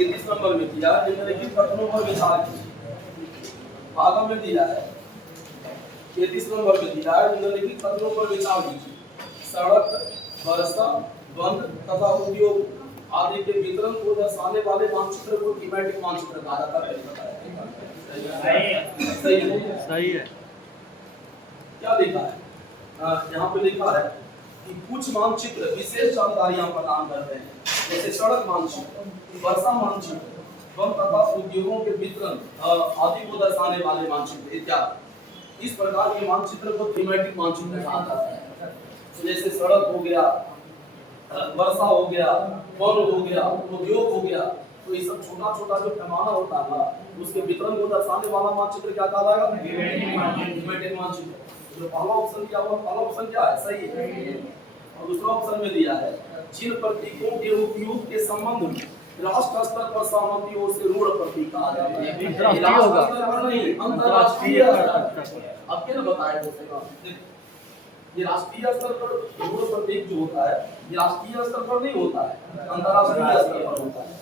33 number में दिया है, निम्नलिखित कथनों पर विचार कीजिए। भागम में दिया है 33 नंबर में दिया है, निम्नलिखित कथनों पर विचार कीजिए। सड़क, वर्षा, वन तथा उद्योग आदि के वितरण को दर्शाने वाले मानचित्र को थीमेटिक मानचित्र कहा जाता है। सही है। क्या लिखा है? यहाँ पे लिखा है कि कुछ मानचित्र विशेष जानकारियां प्रदान करते हैं, जैसे सड़क मानचित्र, वर्षा मानचित्र, वन तथा उद्योगों के वितरण आदि को दर्शाने वाले मानचित्र इत्यादि। इस प्रकार के मानचित्र को थीमेटिक मानचित्र कहा जाता है। जैसे सड़क हो गया, वर्षा हो गया, वन हो गया, उद्योग हो गया, तो ये सब छोटा छोटा जो पैमाना होता है उसके वितरण को दर्शाने वाला मानचित्र क्या कहलाएगा? थीमेटिक मानचित्र। जो पहला ऑप्शन क्या हुआ? पहला ऑप्शन क्या है? सही है। और दूसरा ऑप्शन में दिया है जिन प्रतीकों के उपयोग के संबंध में राष्ट्र स्तर पर सहमति हो से रूढ़ प्रतीक कहा जाता है। राष्ट्रीय होगा, नहीं अंतरराष्ट्रीय स्तर। अब क्या बताया जैसे ये राष्ट्रीय स्तर पर रूढ़ प्रतीक जो होता है ये राष्ट्रीय स्तर पर नहीं होता है, अंतरराष्ट्रीय स्तर पर होता है।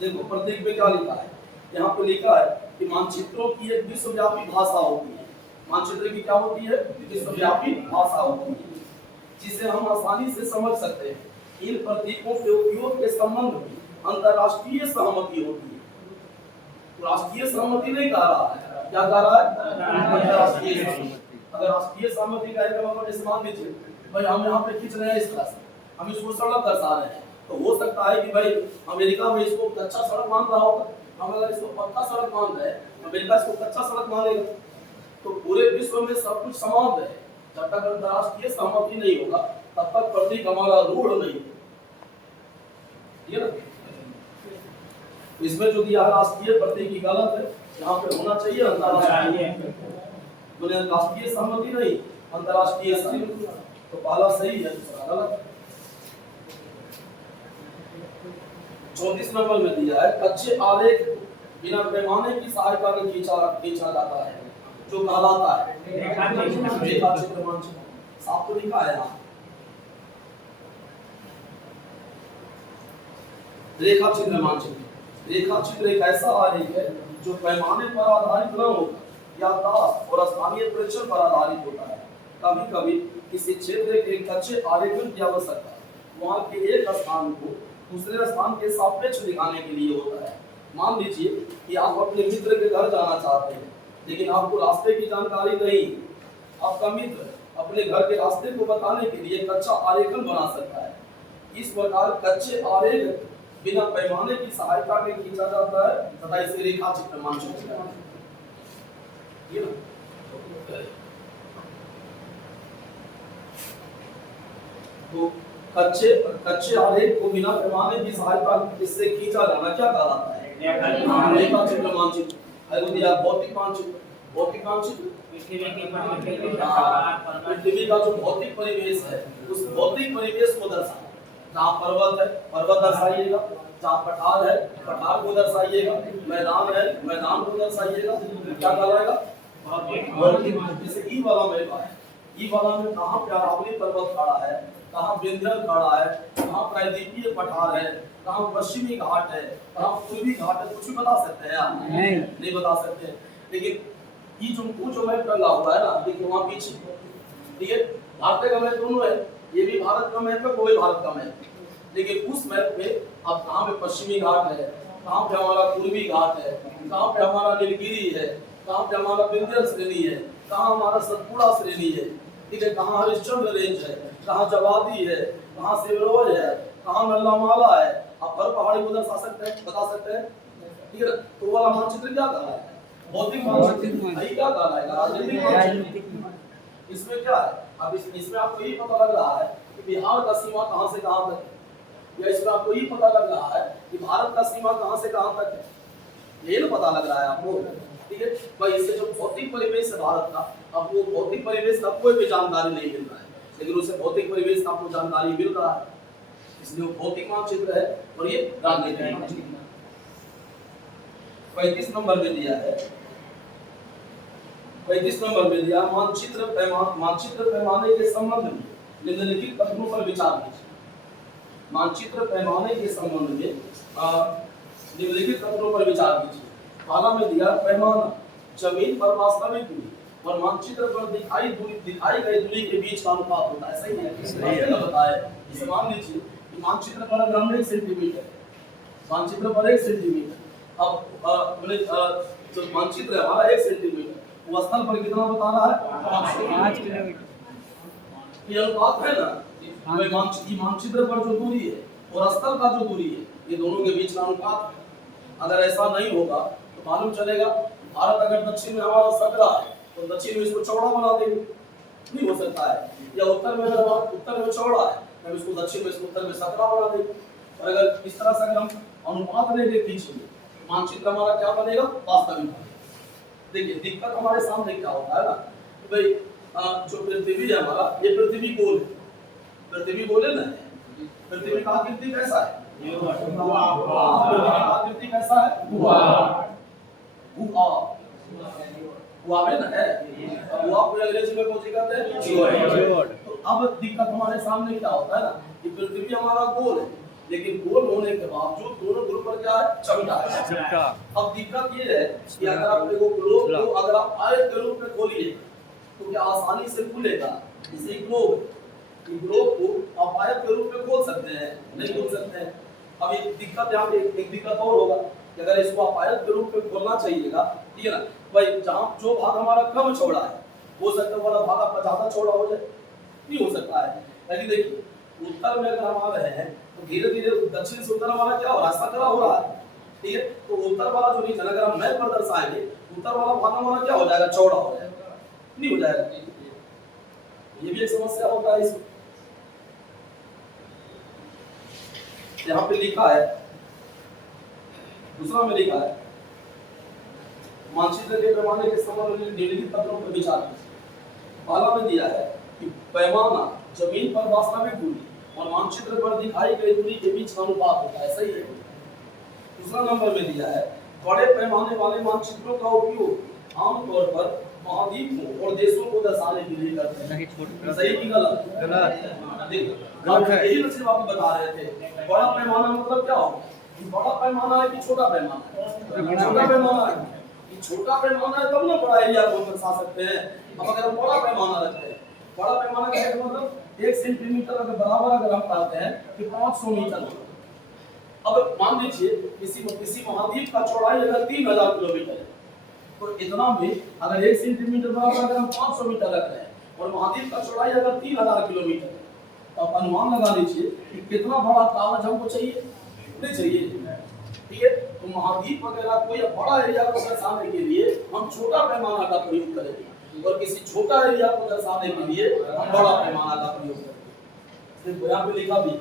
देखो प्रतीक में क्या लिखा है? यहाँ पे लिखा है कि मानचित्रों की एक विश्वव्यापी भाषा होती है। मानचित्र की क्या होती है? विश्वव्यापी भाषा होती है, जिसे हम आसानी से समझ सकते हैं। इन प्रतीकों के उपयोग के संबंध में अंतरराष्ट्रीय सहमति होती है। राष्ट्रीय सहमति नहीं कह रहा है, क्या कह रहा है? अंतरराष्ट्रीय सहमति। अगर राष्ट्रीय सहमति का एक मतलब जैसे मान लीजिए भाई हम यहाँ पे खींच रहे हैं इस तरह से, हम इसको सड़क दर्शा रहे हैं, तो हो सकता है कि भाई अमेरिका में इसको कच्चा सड़क मान रहा होगा, हम अगर इसको पक्का सड़क मान रहे हैं, अमेरिका इसको कच्चा सड़क मानेगा। तो पूरे विश्व में सब कुछ समान है। जब तक अंतरराष्ट्रीय सहमति नहीं होगा तब तक प्रतीक हमारा रूढ़ नहीं है। इसमें जो दिया राष्ट्रीय प्रतीक की गलत है, यहाँ पे होना चाहिए अंतरराष्ट्रीय। राष्ट्रीय सहमति नहीं, अंतरराष्ट्रीय सहमति। तो पहला सही है, दूसरा गलत। 34 नंबर में दिया है कच्चे आलेख बिना पैमाने की सहायता से खींचा जाता है, जो कहलाता है रेखा चित्र मानचित्र। साफ तो लिखा है यहाँ रेखा चित्र मानचित्र। रेखा चित्र एक ऐसा आलेख है जो पैमाने पर आधारित न होकर याददाश्त और स्थानीय प्रेक्षण पर आधारित होता है। कभी कभी किसी क्षेत्र के कच्चे आलेखन की आवश्यकता वहाँ के एक स्थान को दूसरे स्थान के सापेक्ष दिखाने के लिए होता है। मान लीजिए कि आप अपने मित्र के घर जाना चाहते हैं, लेकिन आपको रास्ते की जानकारी नहीं। आपका मित्र अपने घर के रास्ते को बताने के लिए कच्चा आलेखन बना सकता है। इस प्रकार कच्चे आलेख बिना पैमाने की सहायता के खींचा जाता है तथा इसे रेखा चित्र मानचित्र कहते हैं। तो कच्चे आलेख को बिना पैमाने की सहायता इससे खींचा जाना क्या कहलाता है? रेखा चित्र मानचित्र। भौतिक मानचित्र। भौतिक मानचित्र पृथ्वी का जो भौतिक परिवेश है उस भौतिक परिवेश को दर्शाता है। जहाँ पर्वत है पर्वत दर्शाइएगा, जहाँ पठार है पठार को दर्शाइएगा, मैदान है मैदान को दर्शाइएगा। क्या कहलाएगा? जैसे ई वाला में है, ई वाला में कहाँ पे अरावली पर्वत खड़ा है, कहाँ विंध्य खड़ा है, कहाँ प्रायद्वीपीय पठार है, कहाँ पश्चिमी घाट है, कहाँ पूर्वी घाट है, कुछ भी बता सकते हैं आप? नहीं बता सकते। लेकिन ये जो मैप टंगा हुआ है ना, देखिए वहाँ पीछे, ठीक है, भारत का मैप दोनों है, ये भी भारत का मैप है, वो भी भारत का मैप है। लेकिन उस मैप में अब कहाँ पे पश्चिमी घाट है, कहाँ पे हमारा पूर्वी घाट है, कहाँ पे हमारा नीलगिरी है, कहाँ पे हमारा विंध्य श्रेणी है, कहाँ हमारा सतपुड़ा श्रेणी है, ठीक है, कहाँ हरिश्चंद्र रेंज है, कहाँ जवादी है, कहाँ सेवरोज है, कहाँ नल्लामाला है। आप हर पहाड़ी को दर्शा सकते हैं, बता सकते हैं, ठीक है। तो वाला मानचित्र क्या कहलाता है? भौतिक मानचित्र। क्या कहलाएगा? राजनीतिक मानचित्र। इसमें क्या है? अब इसमें आपको यही पता लग रहा है कि बिहार का सीमा कहाँ से कहाँ तक है, या इसमें आपको यही पता लग रहा है कि भारत का सीमा कहाँ से कहाँ तक है, यही ना पता लग रहा है आपको, ठीक है भाई। इससे जो भौतिक परिवेश है भारत का, अब वो भौतिक परिवेश का कोई भी जानकारी नहीं मिल रहा है, लेकिन उसे भौतिक परिवेश का आपको जानकारी मिल रहा है, इसलिए वो भौतिक मानचित्र है और ये राजनीतिक मानचित्र। 35 नंबर में दिया है, 35 नंबर में दिया मानचित्र पैमाने के संबंध में निम्नलिखित कथनों पर विचार कीजिए। मानचित्र पैमाने के संबंध में निम्नलिखित तथ्यों पर विचार कीजिए। पहला में दिया पैमाना जमीन पर वास्तविक दूरी और मानचित्र पर दिखाई गई दूरी के बीच का अनुपात होता है। सही है ना? बताया इसे मान लीजिए कि मानचित्र पर अगर हम 1 सेंटीमीटर, मानचित्र पर 1 सेंटीमीटर, अब मैंने जो मानचित्र है हमारा 1 सेंटीमीटर, वो स्थल पर कितना बता रहा है? 5 किलोमीटर। ये अनुपात है ना, मानचित्र पर जो दूरी है और स्थल का जो दूरी है, ये दोनों के बीच का अनुपात। अगर ऐसा नहीं होगा तो मालूम चलेगा भारत अगर दक्षिण में हमारा सकरा है तो दक्षिण में इसको चौड़ा बना देंगे, नहीं हो सकता है। या उत्तर में अगर उत्तर में चौड़ा है हम इसको दक्षिण में, इसको उत्तर में सकरा बना देंगे। और अगर इस तरह से अगर हम अनुपात लेके खींचेंगे मानचित्र हमारा क्या बनेगा? वास्तविक। देखिए दिक्कत हमारे सामने क्या होता है ना, भाई जो पृथ्वी है हमारा, ये पृथ्वी गोल है, पृथ्वी गोल है ना, पृथ्वी का आकृति कैसा है? पृथ्वी का आकृति कैसा है? हुआ में ना है, हुआ को अंग्रेजी में कौन सी कहते हैं? तो अब दिक्कत हमारे सामने क्या होता है ना कि पृथ्वी हमारा गोल है, लेकिन गोल होने के बावजूद दोनों ग्रुप पर क्या है? चमटा है। अब दिक्कत ये है कि अगर आप देखो ग्लोब को अगर आप आयत के रूप में खोलिए तो क्या आसानी से खुलेगा? इसे ग्लोब को आप आयत के रूप में खोल सकते हैं? नहीं खोल सकते हैं। अब एक दिक्कत यहाँ पे एक दिक्कत और होगा कि अगर इसको आप आयत के रूप में खोलना चाहिएगा, ठीक है ना भाई, जहाँ जो भाग हमारा कम चौड़ा है हो सकता है वाला भाग आपका ज्यादा चौड़ा हो जाए, नहीं हो सकता है। लेकिन देखिए उत्तर में अगर हम आ रहे हैं तो धीरे धीरे दक्षिण से उत्तर हमारा क्या हो रहा है? सकरा हो रहा है, ठीक है। तो उत्तर वाला जो रीजन अगर हम मैप पर दर्शाएंगे उत्तर वाला भाग हमारा क्या हो जाएगा? चौड़ा हो जाएगा, नहीं हो जाएगा। ये भी एक समस्या होता है इसमें। यहाँ पे लिखा है, दूसरा में लिखा है मानचित्र के पैमाने के संबंध में निम्नलिखित तथ्यों पर विचार कीजिए। पहला में दिया है कि पैमाना जमीन पर वास्तविक दूरी और मानचित्र पर दिखाई गई दूरी के बीच का अनुपात होता है। सही है। दूसरा नंबर में दिया है बड़े पैमाने वाले मानचित्रों का उपयोग आमतौर पर महाद्वीपों और देशों को दर्शाने के लिए करते हैं। सही की गलत? गलत है। यही नसीब आपको बता रहे थे। बड़ा पैमाना मतलब क्या होगा? बड़ा पैमाना है कि छोटा पैमाना है? छोटा पैमाना है। छोटा पैमाना है तब ना बड़ा एरिया को दर्शा सकते हैं। अब अगर हम बड़ा पैमाना रखते हैं, बड़ा पैमाना का मतलब 1 सेंटीमीटर अगर बराबर अगर हम पाते हैं कि 500 मीटर। अब मान लीजिए किसी महाद्वीप का चौड़ाई अगर 3000 किलोमीटर है तो इतना में अगर 1 सेंटीमीटर बराबर अगर हम 500 मीटर रख रहे हैं और महाद्वीप का चौड़ाई अगर 3000 किलोमीटर है तो आप अनुमान लगा लीजिए कि कितना बड़ा कागज हमको चाहिए, नहीं चाहिए, ठीक है। तो महाद्वीप वगैरह कोई बड़ा एरिया को दर्शाने के लिए हम छोटा पैमाना का प्रयोग करेंगे और किसी छोटा एरिया को दर्शाने के लिए हम बड़ा पैमाना का प्रयोग करेंगे। तो यहाँ पे लिखा भी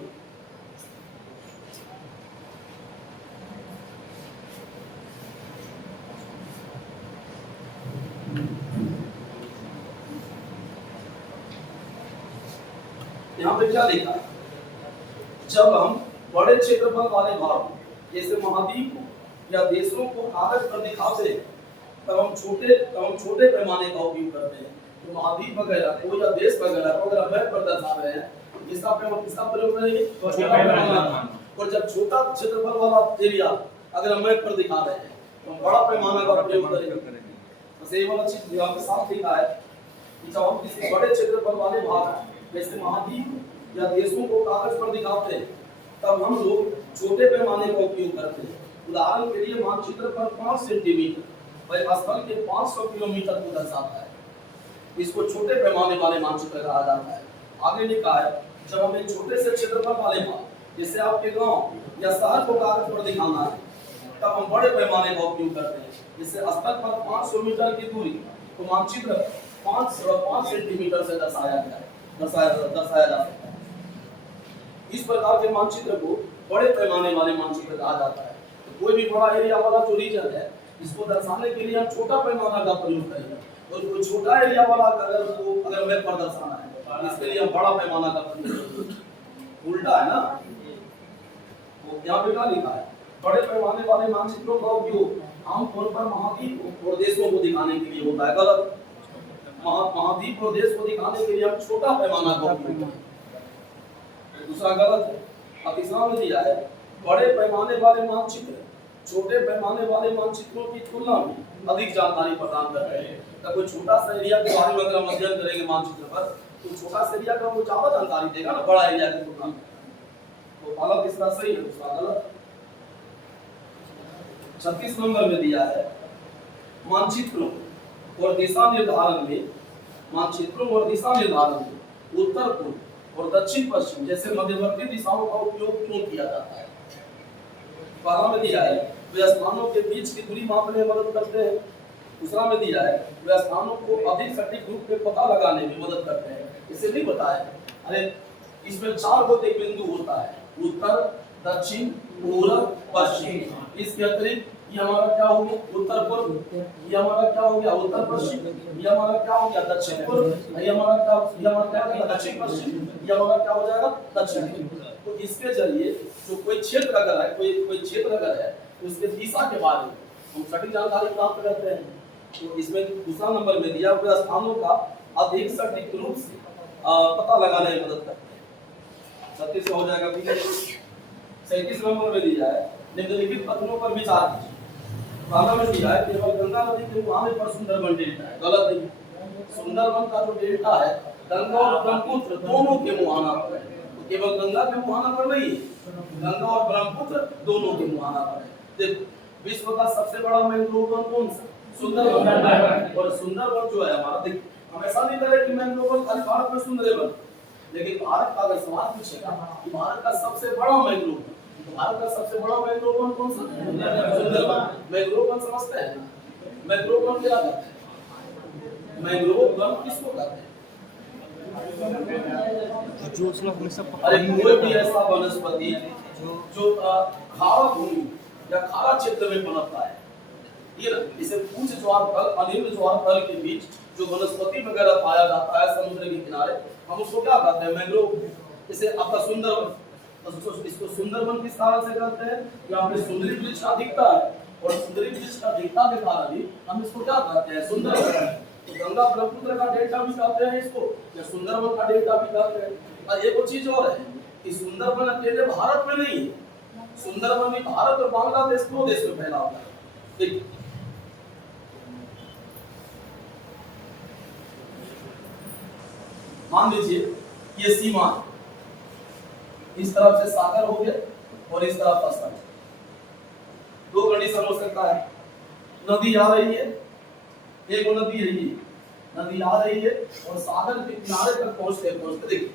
यहाँ पे क्या लिखा है? जब हम बड़े क्षेत्रफल वाले भाग जैसे महाद्वीप या देशों को कागज पर दिखाते हैं तब हम छोटे पैमाने का उपयोग करते हैं। तो महाद्वीप वगैरह को या देश वगैरह को अगर मैप पर दर्शा रहे हैं इसका प्रयोग करेंगे छोटा पैमाना। और जब छोटा क्षेत्रफल वाला एरिया अगर हम मैप पर दिखा रहे हैं तो हम बड़ा पैमाना का प्रयोग करेंगे। बस ये वाला चीज यहाँ पे साफ लिखा है कि जब हम किसी बड़े क्षेत्रफल वाले भाग जैसे महाद्वीप या देशों को कागज पर दिखाते हैं तब हम लोग छोटे पैमाने का उपयोग करते हैं। उदाहरण के लिए मानचित्र पर 5 सेंटीमीटर वह स्थल के 500 किलोमीटर को दर्शाता है। इसको छोटे पैमाने वाले मानचित्र कहा जाता है। आगे लिखा है जब हम एक छोटे से क्षेत्रफल वाले भाग जैसे आपके गांव या शहर को कागज पर दिखाना है तब हम बड़े पैमाने का उपयोग करते हैं। जैसे स्थल पर 500 मीटर की दूरी तो मानचित्र 5 सेंटीमीटर से दर्शाया जा सकता है। इस प्रकार के मानचित्र को बड़े पैमाने वाले मानचित्र कहा जाता है। तो कोई भी बड़ा एरिया वाला जो रीजन है इसको दर्शाने के लिए हम छोटा पैमाना का प्रयोग करेंगे और कोई छोटा एरिया वाला अगर मैप पर दर्शाना है इसके लिए हम बड़ा पैमाना का प्रयोग करेंगे। उल्टा है ना, वो यहाँ पे क्या लिखा है? बड़े पैमाने वाले मानचित्रों का उपयोग आमतौर पर महाद्वीप और देशों को दिखाने के लिए होता है। गलत। महाद्वीप और देश को दिखाने के लिए हम छोटा पैमाना का उपयोग करेंगे। दूसरा गलत है। अब तीसरा में दिया है बड़े पैमाने वाले मानचित्र छोटे पैमाने वाले मानचित्रों की तुलना में अधिक जानकारी प्रदान करते हैं। तो कोई छोटा सा एरिया के बारे में अगर हम अध्ययन करेंगे मानचित्र पर तो छोटा सा एरिया का वो ज्यादा जानकारी देगा ना बड़ा एरिया की तुलना में। तो पहला तीसरा सही है, दूसरा गलत। 36 नंबर में दिया है मानचित्रों और दिशा निर्धारण में मानचित्रों और दिशा निर्धारण में उत्तर पूर्व और दक्षिण पश्चिम जैसे मध्यवर्ती दिशाओं का उपयोग क्यों किया जाता है। पहला में दिया है वे स्थानों के बीच की दूरी मापने में मदद करते हैं। दूसरा में दिया है वे स्थानों को अधिक सटीक रूप में पता लगाने में मदद करते हैं। इसे नहीं बताया, अरे इसमें 4 गोते बिंदु होता है उत्तर दक्षिण पूर्व पश्चिम। इसके अतिरिक्त ये हमारा क्या हो गया उत्तर पूर्व, ये हमारा क्या हो गया उत्तर पश्चिम, ये हमारा क्या हो गया दक्षिण पूर्व, ये हमारा क्या हो गया दक्षिण पश्चिम, ये हमारा क्या हो जाएगा दक्षिण पूर्व। तो इसके जरिए जो कोई क्षेत्र अगर है कोई क्षेत्र अगर है तो उसके दिशा के बारे में हम सटीक जानकारी प्राप्त करते हैं। तो इसमें दूसरा नंबर में दिया हुआ स्थानों का अधिक सटीक रूप से पता लगाने में मदद करते हैं। 36 हो जाएगा। ठीक है, 37 नंबर में दिया है निम्नलिखित कथनों पर विचार कीजिए। पहला में दिया है केवल गंगा नदी के मुहाने पर सुंदरबन डेल्टा है। गलत नहीं, सुंदरबन का जो डेल्टा है गंगा और ब्रह्मपुत्र दोनों के मुहाना पर है। तो केवल गंगा के मुहाना पर नहीं, गंगा और ब्रह्मपुत्र दोनों के मुहाना पर है। देखो विश्व का सबसे बड़ा मैंग्रोव वन कौन सा? सुंदरबन। और सुंदरबन जो है हमारा, देखिए हम ऐसा नहीं करें कि मैंग्रोव खाली भारत में सुंदरबन, लेकिन भारत का अगर सवाल पूछेगा कि भारत का सबसे बड़ा मैंग्रोव तो भारत का सबसे बड़ा मैंग्रोव वन कौन सा? सुंदरबन। मैंग्रोव वन समझते हैं? मैंग्रोव वन क्या कहते हैं? मैंग्रोव वन किसको कहते हैं? अरे कोई भी ऐसा वनस्पति जो खारा भूमि या खारा क्षेत्र में पनपता है, ये ना इसे उच्च ज्वार तल और निम्न ज्वार तल के बीच जो वनस्पति वगैरह पाया जाता है समुद्र के किनारे, हम उसको क्या कहते हैं? मैंग्रोव। इसे आपका सुंदरवन, इसको सुंदरवन किस कारण से कहते हैं? यहाँ पे सुंदरी वृक्ष अधिकता है और सुंदरी वृक्ष अधिकता के कारण ही हम इसको क्या कहते हैं? सुंदरवन। तो गंगा ब्रह्मपुत्र का डेल्टा भी कहते हैं इसको, या सुंदरवन का डेल्टा भी कहते हैं। और एक चीज और है कि सुंदरवन अकेले भारत में नहीं है, सुंदरवन भी भारत और बांग्लादेश दो देश में फैला हुआ है। ठीक, मान लीजिए ये सीमा है, इस तरफ से सागर हो गया और इस तरफ असर। दो कंडीशन हो सकता है, नदी आ रही है, एक नदी है ये, नदी आ रही है और सागर के किनारे तक पहुंचते पहुंचते देखिए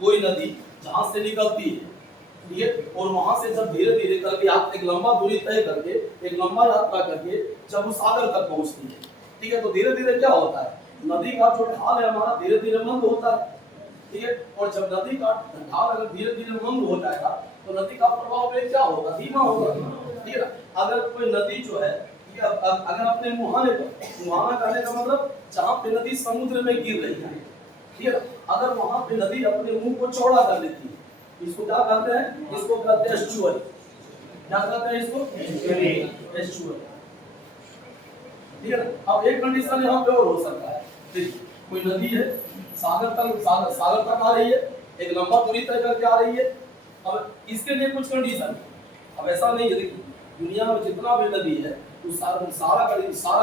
कोई नदी जहां से निकलती है, ठीक है, और वहां से जब धीरे धीरे करके आप एक लंबा दूरी तय करके एक लंबा यात्रा करके जब वो सागर तक पहुंचती है, ठीक है, तो धीरे धीरे क्या होता है? नदी का जो ढाल है हमारा धीरे धीरे मंद होता है, ठीक है, और जब नदी का ढाल अगर धीरे धीरे मंद हो जाएगा तो नदी का प्रभाव वेग क्या होगा? धीमा होगा, ठीक है। अगर कोई नदी जो है अगर अपने मुहाने पर, मुहाना कहने का मतलब जहां पे नदी समुद्र में गिर रही है, ठीक है, अगर वहां पे नदी अपने मुंह को चौड़ा कर लेती है, इसको क्या कहते हैं? इसको कहते हैं एस्चुअरी। क्या कहते हैं इसको? एस्चुअरी, ठीक है। अब एक कंडीशन यहाँ पे और हो सकता है, देखिए कोई नदी है सागर तक आ रही है, एक लंबा दूरी तय करके आ रही है। अब इसके लिए कुछ कंडीशन, अब ऐसा नहीं है, देखिए दुनिया में जितना भी नदी है तो सारा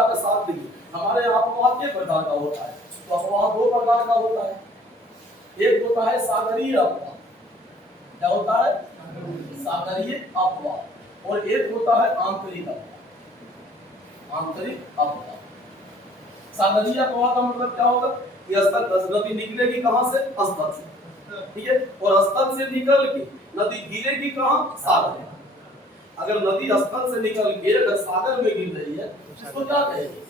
का साथ देखिए हमारे यहाँ अपवाह कितने प्रकार का होता है? तो अपवाह 2 प्रकार का होता है। एक होता है सागरीय अपवाह, क्या होता है? सागरीय अपवाह। और एक होता है आंतरिक अपवाह। आंतरिक अपवाह, सागरीय अपवाह का मतलब क्या होगा? कि स्थल नदी निकलेगी कहां से? स्थल से, ठीक है, और स्थल से निकल के नदी गिरेगी कहां? सागर में। अगर नदी स्थल से निकल के अगर सागर में गिर रही है इसको क्या कहेंगे?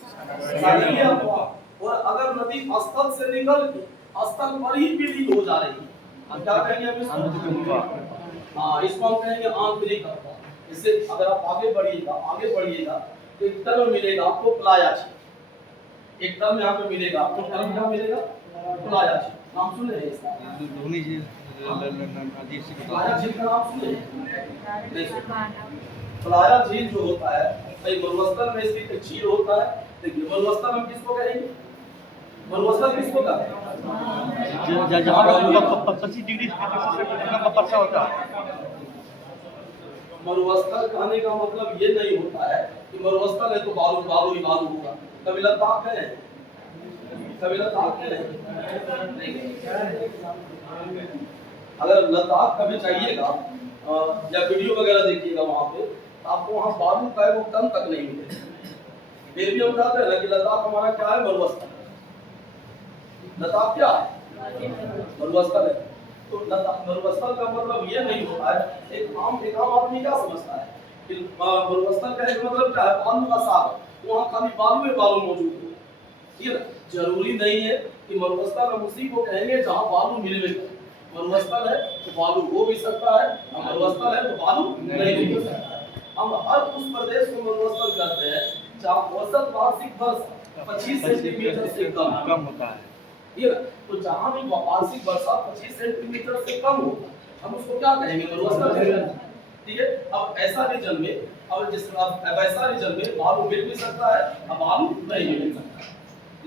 सागरीय अपवाह। और अगर नदी स्थल से निकल के स्थल पर ही विलीन हो जा रही है, हम क्या कहेंगे? हम इसको इसको हम कहेंगे आंतरिक अपवाह। इससे अगर आप आगे बढ़िएगा तो एक टर्म मिलेगा आपको प्लायाची, एक टर्म यहाँ पे मिलेगा आपको, टर्म क्या मिलेगा? प्लायाची। नाम सुने हैं इसका? प्लाया झील का नाम सुने? प्लाया झील जो होता है भाई मरुस्थल में स्थित झील होता है। देखिए मरुस्थल हम किसको कहेंगे? मरुस्थल किसको कहते हैं? जहाँ 25 डिग्री का वर्षा होता है। मरुस्थल कहने का मतलब ये नहीं होता है कि मरुस्थल है तो बालू बालू ही बालू होगा। कभी लद्दाख है, कभी लद्दाख है, अगर लद्दाख कभी जाइएगा या वीडियो वगैरह देखिएगा वहाँ पे, आपको वहाँ बालू का वो टन तक नहीं मिलेगा। फिर भी हम कहते हैं ना कि लद्दाख हमारा क्या है? मरुस्थल। लद्दाख क्या है? मरुस्थल है। तो मरुस्थल का मतलब ये नहीं होता है, एक आम आदमी क्या समझता है कि मरुस्थल का एक मतलब क्या है? बालू का सागर, वहाँ खाली बालू में बालू मौजूद है। ठीक है ना? जरूरी नहीं है कि मरुस्थल हम उसी को कहेंगे जहाँ बालू मिले। मरुस्थल है तो बालू हो भी सकता है, मरुस्थल है तो बालू नहीं हो सकता है। हम हर उस प्रदेश को मरुस्थल कहते हैं जहाँ औसत वार्षिक वर्षा 25 सेंटीमीटर से कम होता है। ठीक है, तो जहाँ भी वार्षिक वर्षा 25 सेंटीमीटर से कम हो, हम उसको क्या कहेंगे? मरुस्थल कहेंगे। ठीक है, अब ऐसा रीजन में, अब ऐसा रीजन में बालू मिल भी सकता है, अब बालू नहीं मिल सकता।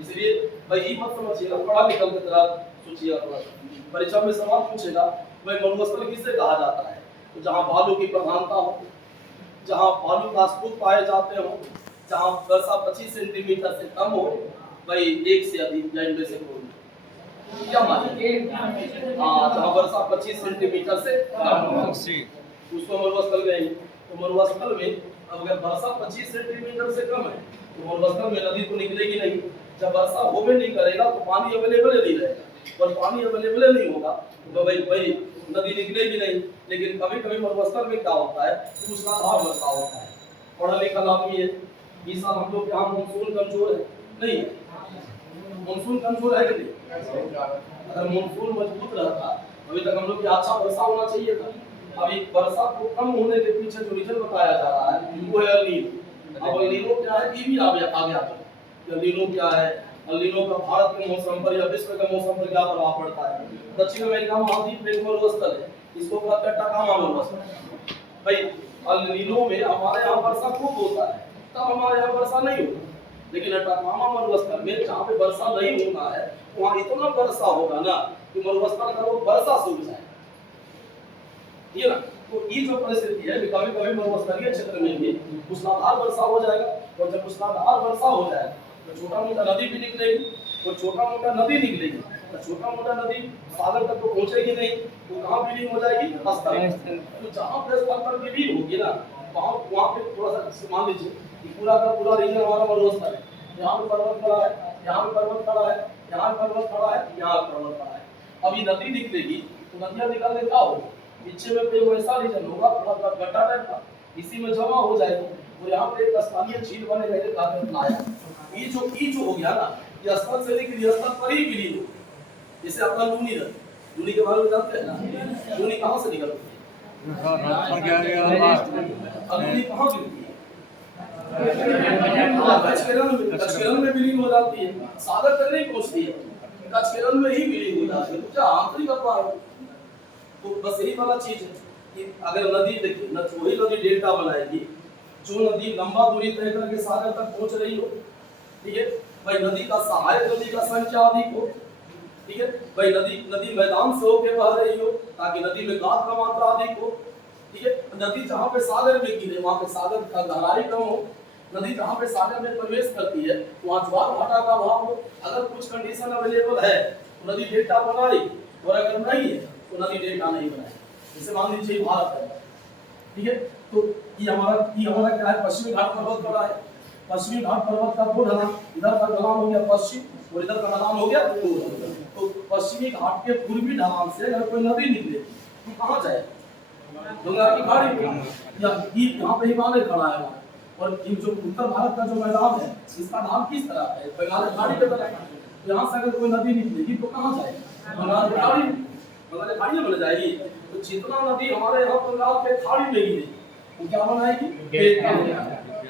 इसलिए भाई ये मत समझिएगा, पढ़ा लिखा की तरह सोचिएगा। थोड़ा परीक्षा में सवाल पूछेगा भाई मरुस्थल किसे कहा जाता है? तो जहाँ बालू की प्रधानता हो, जहाँ बालू का स्रोत पाए जाते हो, जहाँ वर्षा 25 सेंटीमीटर से कम हो, भाई एक से अधिक या इनमें से कोई क्या माने? हाँ, जहाँ वर्षा 25 सेंटीमीटर से कम हो उसको मरुस्थल कहेंगे। तो मरुस्थल में अब अगर वर्षा 25 सेंटीमीटर से कम है तो मरुस्थल में नदी तो निकलेगी नहीं। जब वर्षा होवे नहीं करेगा तो पानी अवेलेबल नहीं रहेगा, और पानी अवेलेबल नहीं होगा तो भाई नदी निकलेगी नहीं। लेकिन कभी कभी मरुस्थल में क्या होता है? मूसलाधार वर्षा होता है। पढ़ा लिखा आदमी है, इस साल हम लोग यहाँ मानसून कमजोर है नहीं है? मानसून कमजोर है कि नहीं? अगर मानसून मजबूत रहता अभी तक हम लोग की अच्छा वर्षा होना चाहिए था। अभी वर्षा को कम होने के पीछे जो रीजन बताया जा रहा है वो है एल नीनो। अब एल नीनो क्या है ये भी आ गया था। एल नीनो क्या है? एल नीनो का भारत के मौसम पर या विश्व के मौसम पर क्या प्रभाव पड़ता है? दक्षिण अमेरिका महाद्वीप में एक मरुस्थल है, इसको कहते हैं अटाकामा मरुस्थल। भाई एल नीनो में हमारे यहाँ वर्षा खूब होता है, तब हमारे यहाँ वर्षा नहीं होती। लेकिन अटाकामा मरुस्थल में जहाँ पे वर्षा नहीं होना है वहाँ इतना वर्षा होगा ना कि मरुस्थल का वो वर्षा सूख जाए। ठीक है ना? तो ये जो परिस्थिति है, कभी कभी मरुस्थलीय क्षेत्र में भी मूसलाधार वर्षा हो जाएगा, और जब मूसलाधार वर्षा हो जाए तो छोटा मोटा नदी भी निकलेगी, और छोटा मोटा नदी निकलेगी तो छोटा मोटा नदी सागर तक तो पहुंचेगी नहीं, वो कहाँ विलीन हो जाएगी? स्थल। तो जहाँ पे स्थल पर विलीन होगी ना वहाँ पे थोड़ा सा मान लीजिए कि पूरा का पूरा रीजन हमारा मरुस्थल है। यहाँ पे पर्वत खड़ा है, यहाँ पे पर्वत खड़ा है, यहाँ पे पर्वत खड़ा है, यहाँ पे पर्वत खड़ा है। अब ये नदी निकलेगी तो नदियाँ निकलने क्या होगा? पीछे में कोई वैसा रीजन होगा थोड़ा गड्ढा टाइप का, इसी में जमा हो जाएगी और यहाँ पे एक स्थानीय झील बनेगा। ये जो हो गया ना, ये स्थल से लेकर स्थल पर ही विलीन हो। जैसे अपना लूनी नदी, लूनी के बारे में जानते हैं ना? लूनी कहाँ से निकलती है? लूनी कहाँ गिरती है? कचकेरन में विलीन हो जाती है, सागर तक नहीं पहुँचती है, कचकेरन में ही विलीन हो जाती है। तो क्या आंतरिक अफवाह है? तो बस यही वाला चीज है कि अगर नदी देखिए न वही नदी डेल्टा बनाएगी जो नदी लंबा दूरी तय करके सागर तक पहुंच रही हो। ठीक है भाई, नदी का सहायक नदी का संख्या अधिक हो। ठीक है भाई, नदी मैदान से होकर बह रही हो ताकि नदी में गाद का मात्रा अधिक हो। ठीक है, नदी जहाँ पे सागर में गिरे वहाँ पे सागर का गहराई कम हो। नदी जहाँ पे सागर में प्रवेश करती है वहाँ ज्वार भाटा का अभाव हो। अगर कुछ कंडीशन अवेलेबल है तो नदी डेल्टा बनाई, और अगर नहीं है तो नदी डेल्टा नहीं बनाए। जैसे मान लीजिए भारत है, ठीक है, तो ये हमारा क्या है? पश्चिमी घाट पर्वत बड़ा है। पश्चिमी घाट पर्वत का दो ढलान, इधर का ढलान हो गया पश्चिम और इधर का ढलान हो गया पूर्व। तो पश्चिमी घाट के पूर्वी ढलान से अगर कोई नदी निकले तो कहाँ जाए? गंगा की खाड़ी में, या यहाँ पे हिमालय खड़ा है। और ये जो उत्तर भारत का जो मैदान है इसका नाम किस तरह है? बंगाल की खाड़ी के तरह। यहाँ से अगर कोई नदी निकलेगी तो कहाँ जाए? बंगाल की खाड़ी में। बंगाल की खाड़ी में बन जाएगी। तो जितना नदी हमारे यहाँ बंगाल के खाड़ी में गिरे वो क्या बनाएगी?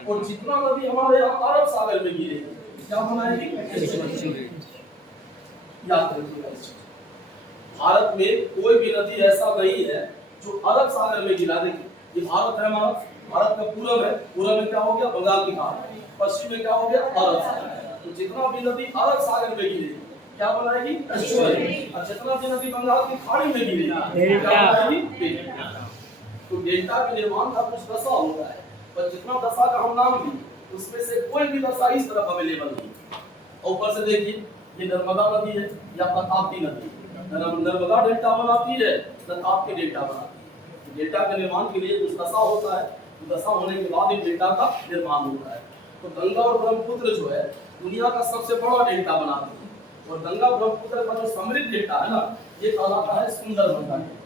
और जितना नदी हमारे यहाँ अरब सागर में गिरेगी क्या बनाएगी? याद रखिएगा, भारत में कोई भी नदी ऐसा नहीं है जो अरब सागर में गिरा। देखिए ये भारत है हमारा, भारत का पूरब है, पूरब में क्या हो गया? बंगाल की खाड़ी, पश्चिम में क्या हो गया? अरब सागर। तो जितना भी नदी अरब सागर में गिरे क्या बनाएगी एस्चुअरी, और जितना भी नदी बंगाल की खाड़ी में गिरे क्या बनाएगी डेल्टा। तो डेल्टा के निर्माण का कुछ दशा होता है, पर जितना दशा का हम नाम लें उसमें से कोई भी दशा इस तरफ अवेलेबल नहीं। और ऊपर से देखिए ये नर्मदा नदी है या ताप्ती नदी, नर्मदा डेल्टा बनाती है तो ताप्ती डेल्टा बनाती है। डेल्टा के निर्माण के लिए कुछ दशा होता है, दशा होने के बाद ही डेल्टा का निर्माण होता है। तो गंगा और ब्रह्मपुत्र जो है दुनिया का सबसे बड़ा डेल्टा बनाते हैं, और गंगा ब्रह्मपुत्र का जो समृद्ध डेल्टा है ना ये कहलाता है सुंदरबन का डेल्टा।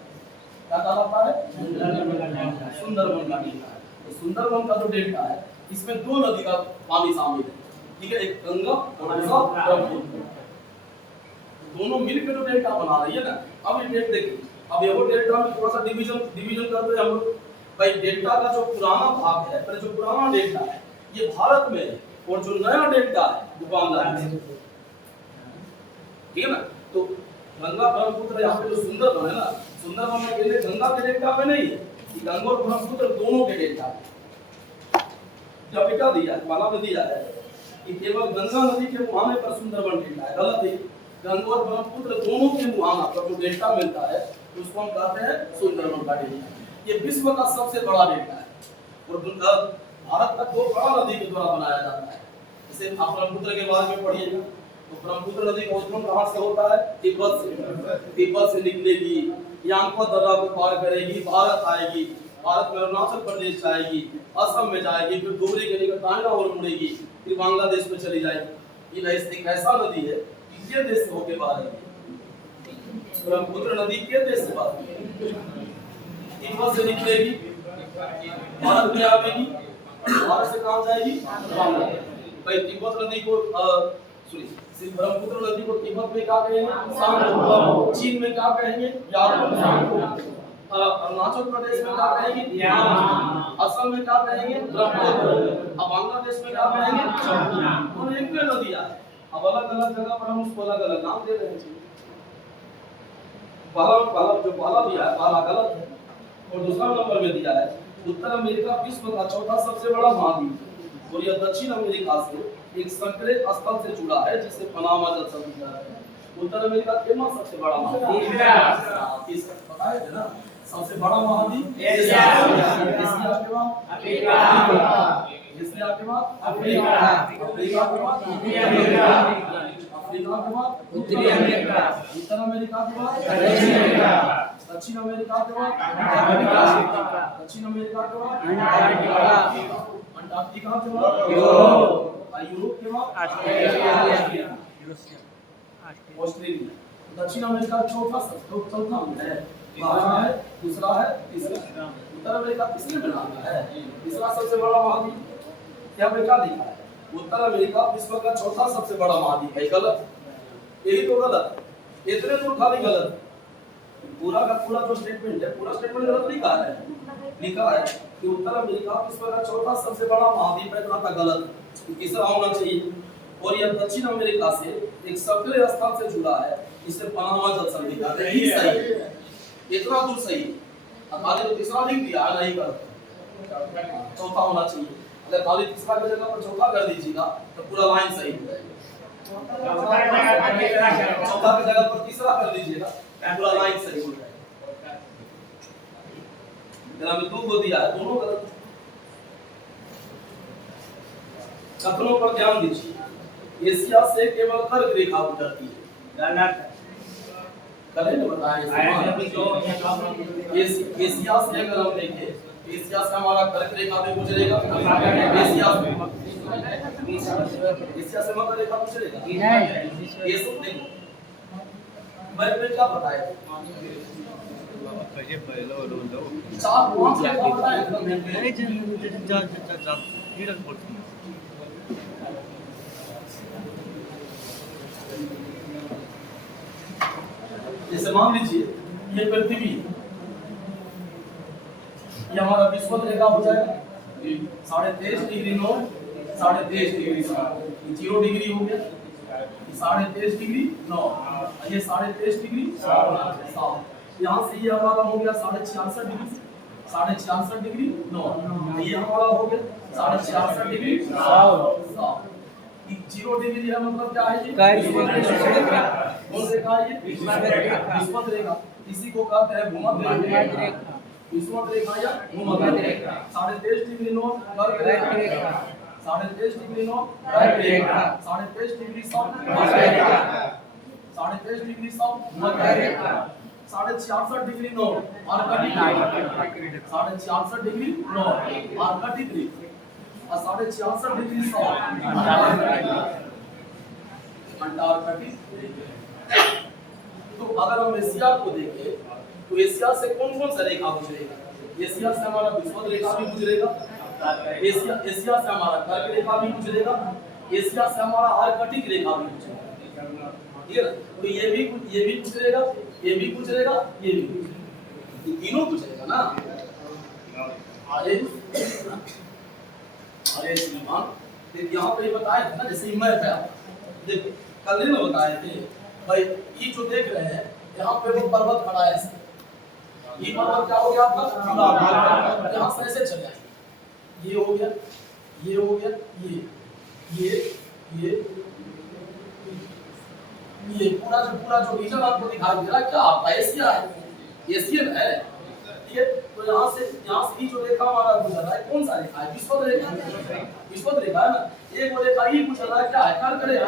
क्या कहलाता है? सुंदरबन का डेल्टा। तो सुंदरबन का जो डेल्टा है इसमें दो नदी का पानी शामिल है, ठीक है, एक गंगा और दूसरा ब्रह्मपुत्र। दोनों मिलकर जो डेल्टा बना रही है ना। अब ये डेल्टा देखिए, अब ये वो डेल्टा में थोड़ा सा डिवीजन करते हैं हम लोग। भाई डेल्टा का जो पुराना भाग है, पर जो पुराना डेल्टा है ये भारत में है, और जो नया डेल्टा है वो बांग्लादेश में, ठीक है ना। तो गंगा ब्रह्मपुत्र यहाँ पे जो सुंदरबन है ना, सुंदरबन में केवल गंगा के डेल्टा पे नहीं है, ये गंगा और ब्रह्मपुत्र दोनों के डेल्टा पे। जब बेटा दिया वाला में दिया है कि केवल गंगा नदी के मुहाने पर सुंदरबन डेल्टा है, गलत है। गंगा और ब्रह्मपुत्र दोनों के मुहाना पर जो डेल्टा मिलता है उसको हम कहते हैं सुंदरबन का डेल्टा। ये विश्व का सबसे बड़ा डेल्टा है, और भारत का दो बड़ा नदी के द्वारा बनाया जाता है। जैसे आप ब्रह्मपुत्र के बारे में पढ़िएगा तो ब्रह्मपुत्र नदी का उद्गम कहाँ से होता है? तिब्बत से निकलेगी, यांगफा दर्रा को पार करेगी, भारत आएगी, भारत में अरुणाचल प्रदेश जाएगी, असम में जाएगी, फिर डोगरी के लेकर टांगा और मुड़ेगी, फिर बांग्लादेश में चली जाएगी। ये एक ऐसा नदी है कि ये देश से होके बाहर आएगी। ब्रह्मपुत्र नदी के देश से बाहर तिब्बत से निकलेगी, भारत में आएगी, भारत से कहाँ जाएगी? बांग्लादेश। भाई तिब्बत नदी को सिर्फ ब्रह्मपुत्र नदी को तिब्बत में क्या कहेंगे? सांगो। चीन में क्या कहेंगे? यार्को। अरुणाचल प्रदेश में क्या कहेंगे? असम में क्या कहेंगे? ब्रह्मपुत्र। अब बांग्लादेश में क्या कहेंगे? जमुना। तो एक ही नदी है, अब अलग अलग जगह पर हम उसको अलग अलग नाम दे रहे हैं। पहला जो पहला दिया है पहला गलत है, और दूसरा नंबर में दिया है उत्तर अमेरिका विश्व का चौथा सबसे बड़ा महाद्वीप है, और यह दक्षिण अमेरिका से एक संकरे स्थल से जुड़ा है जिसे पनामा जल संधि कहते हैं। उत्तर अमेरिका केवल सबसे बड़ा महाद्वीप है, इसका पता है ना? सबसे बड़ा महाद्वीप एशिया, एशिया के बाद अफ्रीका, एशिया के बाद अफ्रीका, अफ्रीका के बाद उत्तरी अमेरिका, अफ्रीका के बाद उत्तरी अमेरिका, उत्तर अमेरिका के बाद दक्षिण अमेरिका, दक्षिण अमेरिका के बाद अंटार्कटिका, दक्षिण अमेरिका के बाद अंटार्कटिका, अंटार्कटिका के बाद यूरोप, यूरोप के बाद ऑस्ट्रेलिया, ऑस्ट्रेलिया। दक्षिण अमेरिका चौथा है, पहला है, दूसरा है, तीसरा। उत्तर अमेरिका तीसरे में आता है, तीसरा सबसे बड़ा महाद्वीप। क्या बेटा लिखा है? उत्तर अमेरिका विश्व का चौथा सबसे बड़ा महाद्वीप है। गलत, यही तो गलत, इतने तो खाली गलत। पूरा का पूरा जो स्टेटमेंट है, पूरा स्टेटमेंट गलत लिखा है। लिखा है कि उत्तर अमेरिका विश्व का चौथा सबसे बड़ा महाद्वीप है, इतना गलत, तीसरा होना चाहिए। और यह दक्षिण अमेरिका से एक सक्रिय स्थल से जुड़ा है, इसे पनामा जल संधि कहते हैं। यही सही है, इतना दूर सही। अब खाली तो तीसरा लिख दिया नहीं कर, चौथा होना चाहिए। अगर खाली तीसरा की जगह पर चौथा कर दीजिएगा तो पूरा लाइन सही हो जाएगा। चौथा की जगह पर तीसरा कर दीजिएगा पूरा लाइन सही हो जाएगा। जरा में दो को दिया है, दोनों गलत। कथनों पर ध्यान दीजिए। एशिया से केवल कर्क रेखा गुजरती है, कल ने बताया। एशिया से अगर हम देखें, एशिया से हमारा कर्क रेखा भी गुजरेगा, एशिया से मकर रेखा गुजरेगा। ये सब देखो, मैं क्या बताया? 4-5 रेखा बताया एकदम। जैसे मान लीजिए ये पृथ्वी, ये हमारा विश्व रेखा हो जाएगा 23.5 degree north, 23.5 degree south, 0 degree हो गया, 23.5 डिग्री नॉर्थ, ये 23.5 डिग्री साउथ। यहाँ से ये हमारा हो गया 66.5 डिग्री, 66.5 डिग्री नॉर्थ, ये हमारा हो गया 66.5 डिग्री साउथ। 0 डिग्री है मतलब क्या है काय कौन रेखा है ये विषुवत रेखा। इसी को कहते हैं भूमध्य रेखा। विषुवत रेखा या भूमध्य रेखा। 23.5 डिग्री नॉर्थ कर्क रेखा। 23.5 डिग्री नॉर्थ कर्क रेखा। 23.5 डिग्री साउथ मध्य रेखा। 23.5 डिग्री साउथ मध्य रेखा। 66.5 डिग्री नॉर्थ आर्कटिक रेखा। 66.5 डिग्री नॉर्थ आर्कटिक रेखा। 66.5 डिग्री साउथ अंटार्कटिक। तो अगर हम एशिया को देखें तो एशिया से कौन कौन सा रेखा गुजरेगा? एशिया से हमारा विषुवत रेखा भी गुजरेगा, एशिया से हमारा कर्क रेखा भी गुजरेगा, एशिया से हमारा आर्कटिक रेखा भी गुजरेगा। ठीक है ना? तो ये भी गुजरेगा, ये भी गुजरेगा, ये भी गुजरेगा, ये तीनों गुजरेगा ना। अरे श्रीमान, देखिए यहाँ पे बताया था ना, जैसे मैप है, देखो कल ही बताए थे भाई, ये जो देख रहे हैं यहाँ पे वो पर्वत खड़ा है, ये पर्वत क्या हो गया आपका? यहाँ से ऐसे चले आएंगे, ये हो गया, ये हो गया, ये पूरा जो रीजन आपको दिखाई दे रहा है, क्या आपका एशिया है, एशियन है। ठीक है, तो यहाँ से जो रेखा हमारा गुजर रहा है, कौन सा रेखा है? विषुवत रेखा। विषुवत रेखा है ना। एक वो रेखा ही गुजर रहा है, क्या है? कर्क रेखा।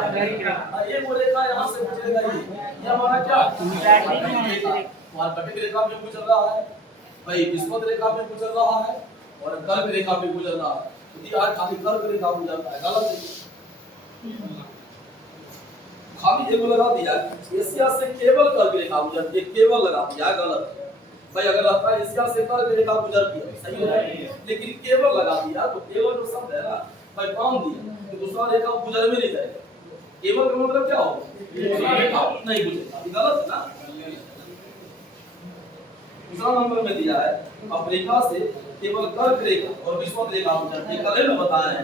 एक वो रेखा यहाँ से गुजरेगा, ये हमारा क्या है? आर्कटिक रेखा भी गुजर रहा है भाई, विषुवत रेखा भी गुजर रहा है और कर्क रेखा भी गुजर रहा है। तो यार खाली कर्क रेखा गुजरता है, गलत है। खाली एगो लगा दिया, एशिया से केवल कर्क रेखा गुजरती है, केवल लगा दिया, गलत है भाई। अगर लगता है एशिया से कर्क रेखा गुजरती है, सही है, लेकिन केवल लगा दिया तो केवल जो शब्द है ना भाई, काम दिया तो दूसरा रेखा गुजर में नहीं जाएगा। केवल का मतलब क्या होगा? दूसरा रेखा नहीं गुजरेगा, गलत है ना। दूसरा नंबर में दिया है, अफ्रीका से केवल कर्क रेखा और विषुवत रेखा गुजरती है। कल में बताया है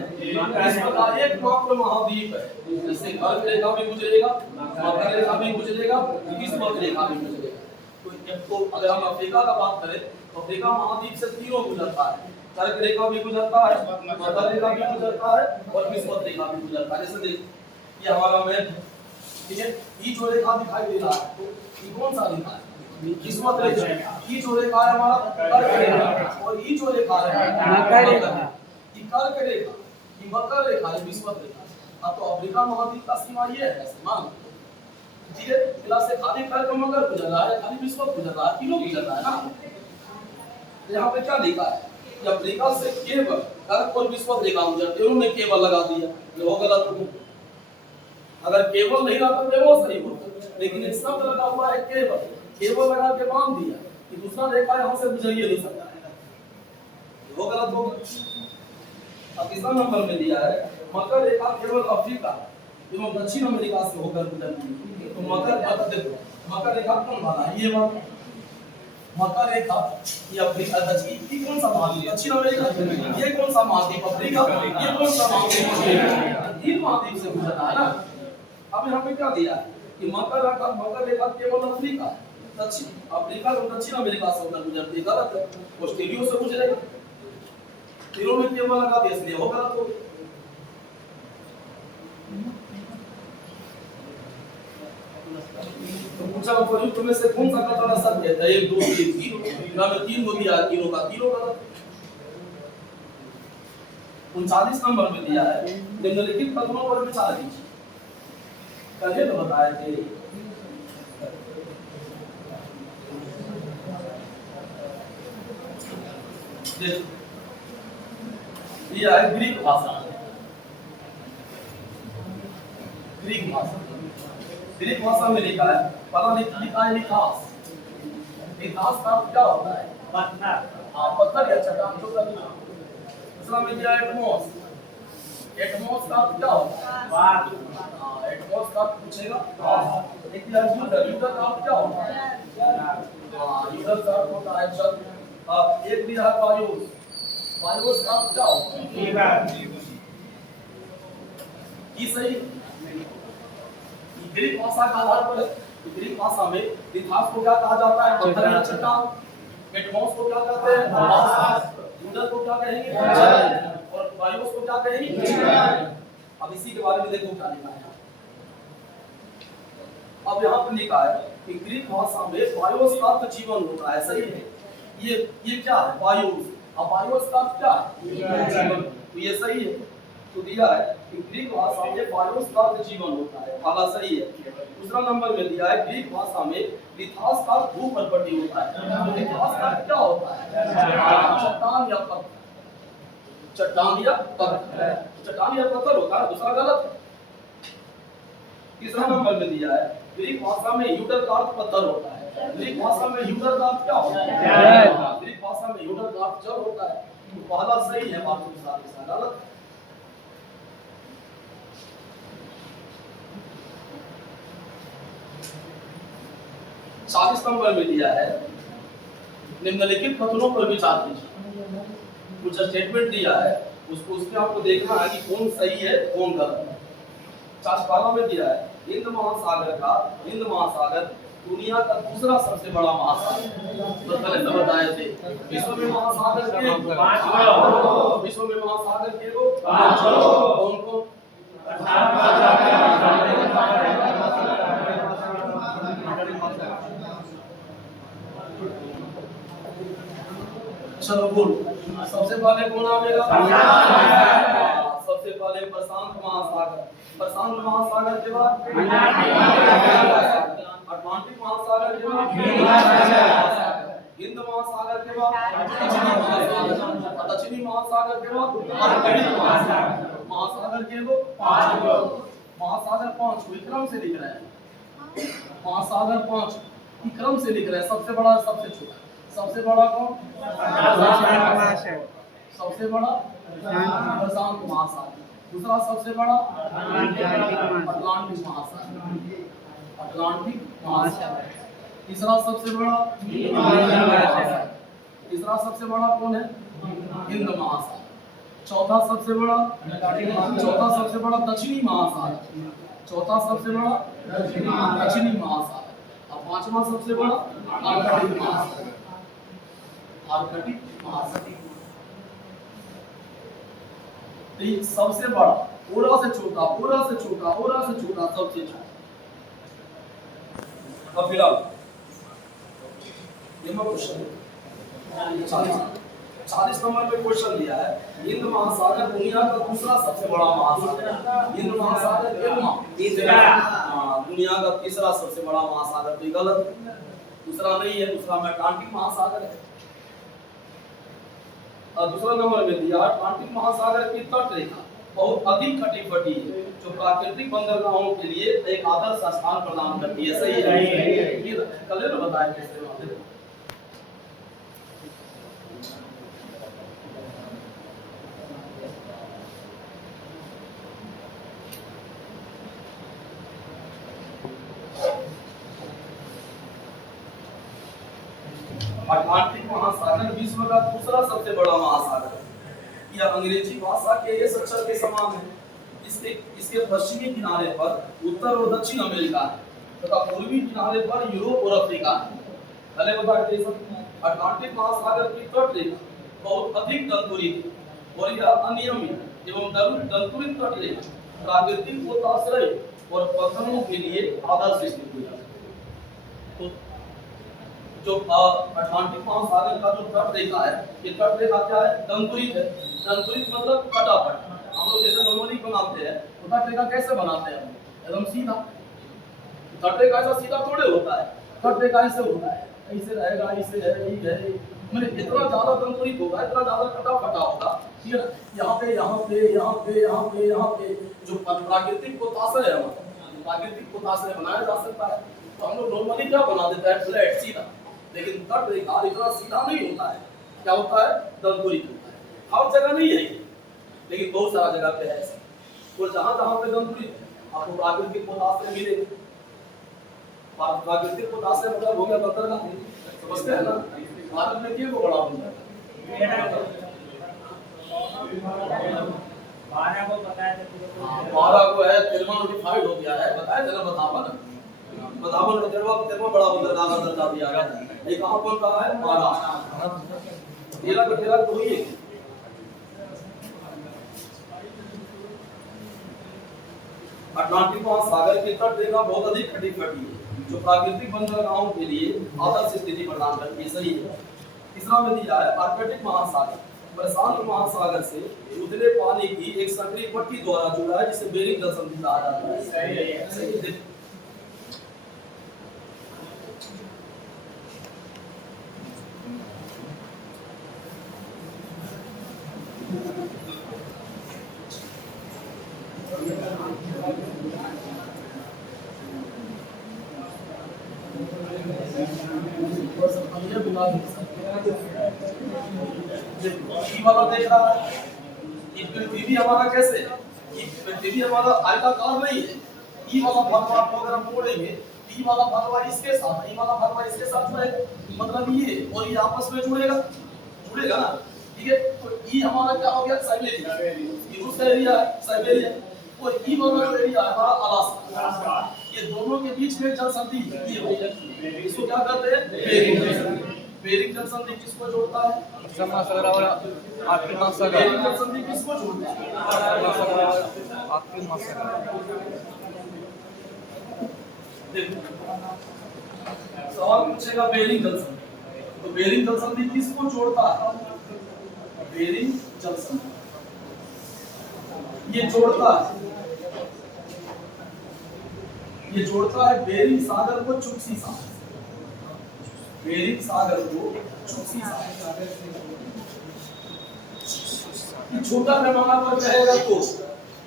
इसका एकमात्र महाद्वीप है, जिससे कर्क रेखा भी गुजरेगा, मकर रेखा भी गुजरेगा, विषुवत रेखा भी गुजरेगा। तो अगर हम अफ्रीका का बात करें तो अफ्रीका महाद्वीप से तीनों गुजरता है, कर्क रेखा भी गुजरता है, मकर रेखा भी गुजरता है और विषुवत रेखा भी गुजरता है। जैसे देखिए ये हमारा मैप है, ठीक है, ये जो रेखा दिखाई दे रहा है तो ये कौन सा रेखा है? विषुवत रेखा। ये जो रेखा है हमारा कर्क रेखा, और ये जो रेखा है मकर रेखा। ये कर्क रेखा, ये मकर रेखा, ये विषुवत रेखा। अब तो अफ्रीका महाद्वीप का सीमा ये है, मान ठीक है, इला से खाली कर्क मकर गुजर रहा है, खाली विषुवत गुजर रहा है, तीनों गुजर रहा है ना। यहाँ पे क्या लिखा है कि अफ्रीका से केवल कर्क और विषुवत रेखा गुजरती है, उन्होंने केवल लगा दिया, ये हो गलत हो। अगर केवल नहीं रहता तो वो सही होता, लेकिन एक शब्द लगा हुआ है केवल, केवल लगा के बांध दिया कि दूसरा रेखा यहाँ से गुजर ही नहीं सकता, वो गलत होगा। अब तीसरा नंबर में दिया है मकर रेखा केवल अफ्रीका एवं दक्षिण अमेरिका से होकर गुजरती है। तो मकर देखो, मकर रेखा कौन वाला है? ये वाला मकर रेखा, ये अफ्रीका दक्षिण, कौन सा महाद्वीप? दक्षिण अमेरिका। ये कौन सा महाद्वीप? अफ्रीका। ये कौन सा महाद्वीप? तीन महाद्वीप से गुजरता है ना। अब यहाँ पे क्या दिया है कि मकर रेखा केवल अफ्रीका, दक्षिण अफ्रीका और दक्षिण अमेरिका से होकर गुजरती है, गलत है। ऑस्ट्रेलिया से गुजरेगा, तीनों में केवल लगा दिया, इसलिए वो गलत हो गया। तो पूछा उपयुक्त में से कौन सा कथन सत्य है? 1 2 3 तीन ना में 3 हो गया, तीनों का तीनों गलत। 39 नंबर में दिया है, निम्नलिखित कथनों पर विचार कीजिए। कल तो बताए थे ये है ग्रीक भाषा। ग्रीक भाषा, ग्रीक भाषा में लिखा है, पहला लिखा है लिखास। लिखास का क्या होता है? पत्थर। हाँ, पत्थर या चट्टान जो का। दूसरा में दिया एटमॉस। एटमॉस का क्या होता है? वायु। हाँ, एटमॉस का पूछेगा। एक दिया यूडर। यूडर का क्या होता है? हाँ, यूडर का होता है जल। एक दिया है वायुस। वायुस का क्या होता है? फीवर। ये सही। ग्रीक भाषा का आधार पर ग्रीक भाषा में लिथास को क्या कहा जाता है? पत्थर या चट्टान। एटमॉस को क्या कहते हैं? वायु। यूडर को क्या कहेंगे? जल। और वायुस को क्या कहेंगे? अब इसी के बारे में देखो क्या लिखा है। अब यहाँ पे लिखा है कि ग्रीक भाषा में बायोस का अर्थ जीवन होता है, सही है। ये क्या है? बायोस। अब बायोस का अर्थ क्या है? जीवन। तो ये सही है। तो दिया है कि ग्रीक भाषा में बायोस का अर्थ जीवन होता है, पहला सही है। दूसरा नंबर में दिया है ग्रीक भाषा में लिथास का अर्थ भू-पर्वतीय होता है। तो लिथास का अर्थ क्या होता है? चट्टान या पत्थर। चट्टान या पत्थर, चट्टान या पत्थर होता है, दूसरा गलत है। तीसरा नंबर में दिया है ग्रीक भाषा में यूडर का अर्थ पत्थर होता है। ग्रीक भाषा में यूडर का अर्थ क्या होता है? ग्रीक भाषा में यूडर का अर्थ जल होता है। तो पहला सही है, बाकी दूसरा गलत है। चालीस नंबर में दिया है निम्नलिखित कथनों पर विचार कीजिए। कुछ स्टेटमेंट दिया है, उसमें आपको देखना है कि कौन सही है कौन गलत है। 40 में दिया है हिंद महासागर दुनिया का दूसरा सबसे बड़ा महासागर। तो पहले तो बताए थे विश्व में महासागर के कौन कौन? चलो बोलो, सबसे पहले कौन आएगा? सबसे पहले प्रशांत महासागर। प्रशांत महासागर के बाद अटलांटिक महासागर के बाद हिंद महासागर के बाद दक्षिणी महासागर के बाद महासागर के वो महासागर 5 विक्रम से लिख रहे हैं। महासागर 5 विक्रम से लिख रहे हैं। सबसे बड़ा सबसे छोटा। सबसे बड़ा कौन? सबसे बड़ा प्रशांत महासागर। दूसरा सबसे बड़ा अटलांटिक महासागर। तीसरा सबसे बड़ा सबसे बड़ा कौन है? हिंद महासागर। चौथा सबसे बड़ा दक्षिणी महासागर। चौथा सबसे बड़ा दक्षिणी महासागर। और पांचवा सबसे बड़ा आर्कटिक महासागर। सबसे बड़ा पूरा से छोटा सबसे छोटा। अब फिलहाल ये क्वेश्चन 40 नंबर पे क्वेश्चन दिया है हिंद महासागर दुनिया का दूसरा सबसे बड़ा महासागर। हिंद महासागर दुनिया का तीसरा सबसे बड़ा महासागर। तो गलत है, दूसरा नहीं है। दूसरा में अटलांटिक महासागर है। और दूसरा नंबर में दिया अटलांटिक महासागर की तट रेखा बहुत अधिक कटी-फटी है, जो प्राकृतिक बंदरगाहों के लिए एक आदर्श स्थान प्रदान करती है। सही है। ये कल ने बताया कैसे बात है। अटलांटिक महासागर विश्व का दूसरा सबसे बड़ा महासागर है। यह अंग्रेजी भाषा के इस अक्षर के समान है। इसके पश्चिमी किनारे पर उत्तर और दक्षिण अमेरिका है तथा पूर्वी किनारे पर यूरोप और अफ्रीका है। पहले बताते हैं अटलांटिक महासागर की तट रेखा बहुत अधिक दंतुरित और यह अनियमित एवं दंतुरित तट रेखा प्राकृतिक पोताश्रय और पत्थरों के लिए आदर्श स्थिति है। तो जो अटलांटिक महासागर का जो तट रेखा है, ये तट रेखा क्या है? दंतुरित है। दंतुरित मतलब कटापट। हम लोग जैसे नॉर्मली बनाते हैं तो तट रेखा कैसे बनाते हैं? एकदम सीधा। तट रेखा ऐसा सीधा थोड़े होता है। तट रेखा ऐसे होता है, ऐसे रहेगा, ऐसे है। मतलब इतना ज्यादा दंतुरित होगा, इतना ज्यादा कटा-फटा होगा। ठीक है, यहाँ पे जो प्राकृतिक पोताश्रय है, प्राकृतिक पोताश्रय बनाया जा सकता है। तो हम लोग नॉर्मली क्या बना देते हैं? फ्लैट सीधा। लेकिन तट रेखा इतना सीधा नहीं होता है। क्या होता है? दंतुरित होता है। हर जगह नहीं है, लेकिन बहुत सारा जगह पे है ऐसा। और जहाँ पे दंतुरित आपको प्राकृतिक पोताश्रय मिलेगा। प्राकृतिक पोताश्रय मतलब हो गया बंदरगाह, समझते हैं ना? भारत में क्या बड़ा बंदरगाह 12 को है, 13 नोटिफाइड हो गया है। बताया था ना बतावन में 13वां बड़ा बंदरगाह दर्जा दिया गया है। ये कहाँ पर कहा है? महाराष्ट्र। 13 को ही है। अटलांटिक महासागर के तट रेखा बहुत अधिक कटी फटी है, जो प्राकृतिक बंदरगाहों के लिए आदर्श स्थिति प्रदान करती है। सही है। तीसरा में दिया है आर्कटिक महासागर प्रशांत महासागर से उतले पानी की एक सक्रिय पट्टी द्वारा जुड़ा है, जिसे बेरिंग जल संधि कहा जाता है। सही है। वाला देख रहा है कि पृथ्वी हमारा कैसे है, कि पृथ्वी हमारा आयताकार नहीं है। ई वाला भरवा को अगर हम मोड़ेंगे, ई वाला भरवा इसके साथ, ई वाला भरवा इसके साथ जुड़ेगा, मतलब ये और ये आपस में जुड़ेगा ना। ठीक है, तो ई हमारा क्या हो गया, साइबेरिया। ये दूसरा एरिया है साइबेरिया, और ई वाला जो एरिया है हमारा अलास्का। ये दोनों के बीच में जल संधि ये हो गया, इसको क्या कहते हैं, बेरिंग जल संधि। बेरिंग जल संधि किसको जोड़ता है, महासागर और आर्कटिक महासागर। बेरिंग जल संधि किसको जोड़ता है, आर्कटिक महासागर। देखो सवाल पूछेगा बेरिंग जल संधि, तो बेरिंग जल संधि किसको जोड़ता है, बेरिंग जल संधि ये जोड़ता है बेरिंग सागर को चुक्सी सागर, बेरिंग सागर को चुक्सी सागर। छोटा पैमाना पर कहेगा तो,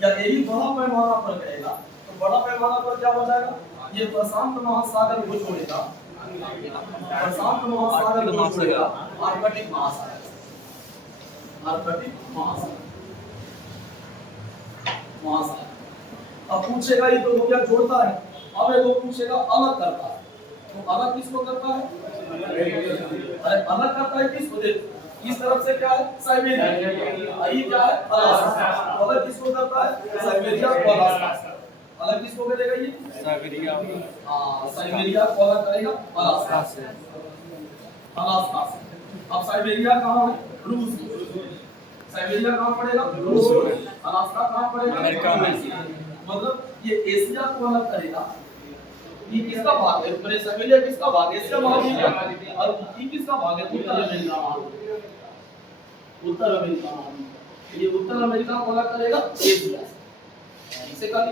या यही बड़ा पैमाना पर कहेगा तो बड़ा पैमाना पर क्या हो जाएगा, ये प्रशांत महासागर को जोड़ेगा, प्रशांत महासागर को जोड़ेगा आर्कटिक महासागर, आर्कटिक महासागर। अब पूछेगा ये तो हो गया जोड़ता है, अब एक पूछेगा अलग करता है, तो अलग किसको करता है, अरे अलग करता है किसको, देख इस तरफ से क्या है साइबेरिया, ये क्या है अलास्का। अलग किसको करता है, साइबेरिया को अलास्का। अलग किसको करेगा, ये साइबेरिया, हां साइबेरिया को अलग करेगा अलास्का से, अलास्का से। अब साइबेरिया कहां है, रूस में। साइबेरिया कहां पड़ेगा, रूस में। अलास्का कहां पड़ेगा, अमेरिका में। मतलब ये एशिया को अलग करेगा, ये किसका भाग है, पूरे साइबेरिया किसका भाग है, एशिया महाद्वीप का, और ये किसका भाग है, उत्तर अमेरिका महाद्वीप, उत्तर अमेरिका महाद्वीप। ये उत्तर अमेरिका को अलग करेगा एशिया से, इसे कहा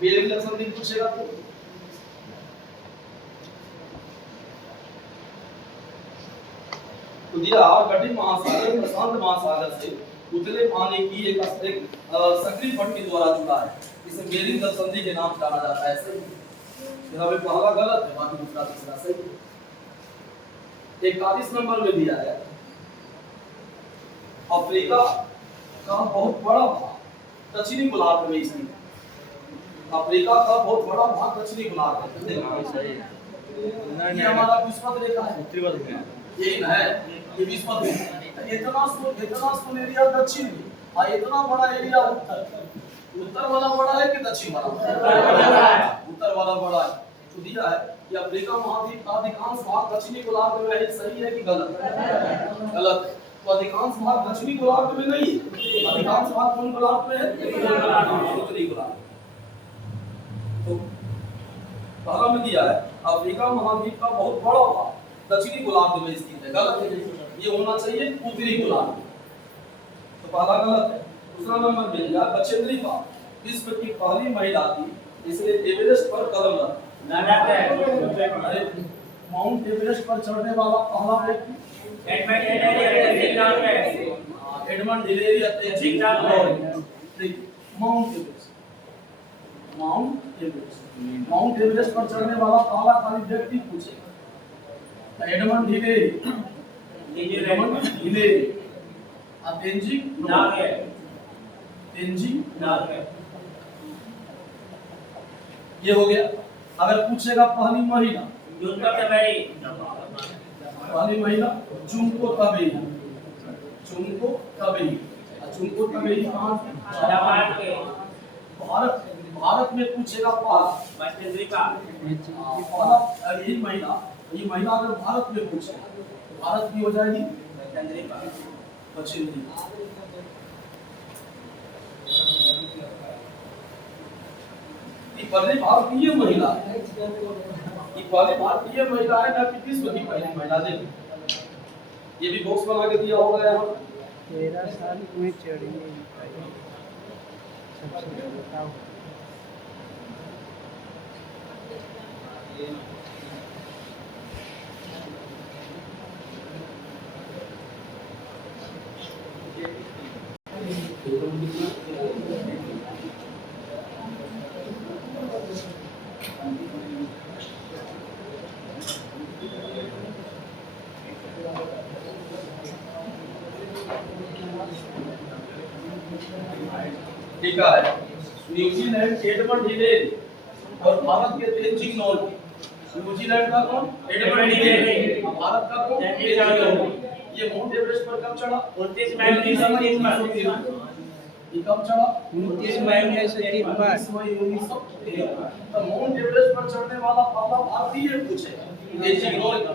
बेरिंग जल संधि पूछेगा तो दिया आर्कटिक महासागर प्रशांत महासागर से उतले पानी की एक सक्रिय पट्टी द्वारा जुड़ा है, इसे बेरिंग जल संधि के नाम जाना जाता है। सही, जनाब पहला गलत है, बाकी दूसरा तीसरा सही। 41 नंबर में दिया है अफ्रीका का बहुत बड़ा भाग दक्षिणी गोलार्ध में स्थित है। अफ्रीका का बहुत बड़ा भाग दक्षिणी गोलार्ध में है। ये हमारा विस्फोट रेखा है, यही है, ये विस्फोट इतना सुन एरिया दक्षिण में और इतना बड़ा एरिया उत्तर वाला बड़ा है कि दक्षिण वाला, उत्तर वाला बड़ा है। तो दिया है कि अफ्रीका महाद्वीप का अधिकांश भाग दक्षिणी गोलार्ध में है, सही है कि गलत, गलत है। तो अधिकांश भाग दक्षिणी गोलार्ध में नहीं है, अधिकांश भाग कौन गोलार्ध में है, उत्तरी गोलार्ध। तो पहला में दिया है अफ्रीका महाद्वीप का बहुत बड़ा भाग दक्षिणी गोलार्ध में स्थित है, गलत है, ये होना चाहिए उत्तरी गोलार्ध। तो पहला गलत है। दूसरा नंबर मिल गया बचेंद्री पाल विश्व की पहली महिला थी, इसने एवरेस्ट पर कदम रखा। अरे माउंट एवरेस्ट पर चढ़ने वाला पहला व्यक्ति Edmund Hillary attaching mount Everest, mount Everest, mount Everest पर चढ़ने वाला पहला खाली व्यक्ति पूछेगा Edmund Hillary, Edmund Hillary. Tenzing Norgay, Tenzing Norgay, ये हो गया। अगर पूछेगा पहली महिला, पहली महिला जुंको तबेई, जुंको तबेई, जुंको तबेई कहाँ से, भारत, भारत में पूछेगा यही महिला, ये महिला अगर भारत में पूछे भारत की हो जाएगी बचेंद्री। पहली भारतीय महिला है, कि पहली भारतीय महिला है ना कि विश्व की पहली महिला। देखिए ये भी बॉक्स बना के दिया होगा यहाँ। 13 साल में चढ़ी है सबसे बताओ। ठीक है, न्यूजीलैंड एडमंड हिलेरी और भारत के तेनजिंग नोर्गे। न्यूजीलैंड का कौन? Edmund Hillary. भारत का कौन? तेनजिंग नोर्गे। ये माउंट एवरेस्ट पर कब चढ़ा? 29 मई 1913। ये कब चढ़ा? 29 मई 1913। 29 मई 1913। तो माउंट एवरेस्ट पर चढ़ने वाला पहला भारतीय पूछेगा, तेनजिंग नोर्गे।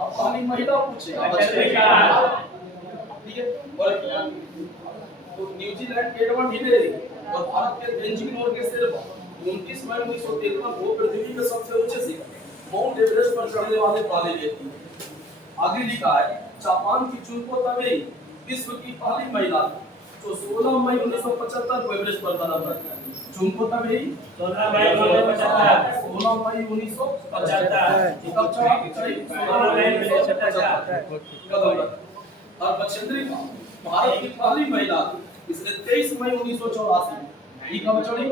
अब पहली महिला पूछेगा, ठीक है। और तो न्यूजीलैंड एडमंड हिलेरी और भारत के तेनजिंग नोर्गे सिल्वा 29 मई 1913 को पृथ्वी के सबसे ऊंचे शिखर माउंट एवरेस्ट पर चढ़ने वाले पहले व्यक्ति। आगे लिखा है जापान की जुनको तबेई विश्व की पहली महिला जो 16 मई 1975 को एवरेस्ट पर कदम रखा है। जुनको तबेई 16 मई 1975। 16 मई 1975 कब चढ़ी? 16 मई 1975 कदम रखा। और बछेंद्रिका भारत की पहली महिला इसने 23 मई 1984 कब चढ़ी?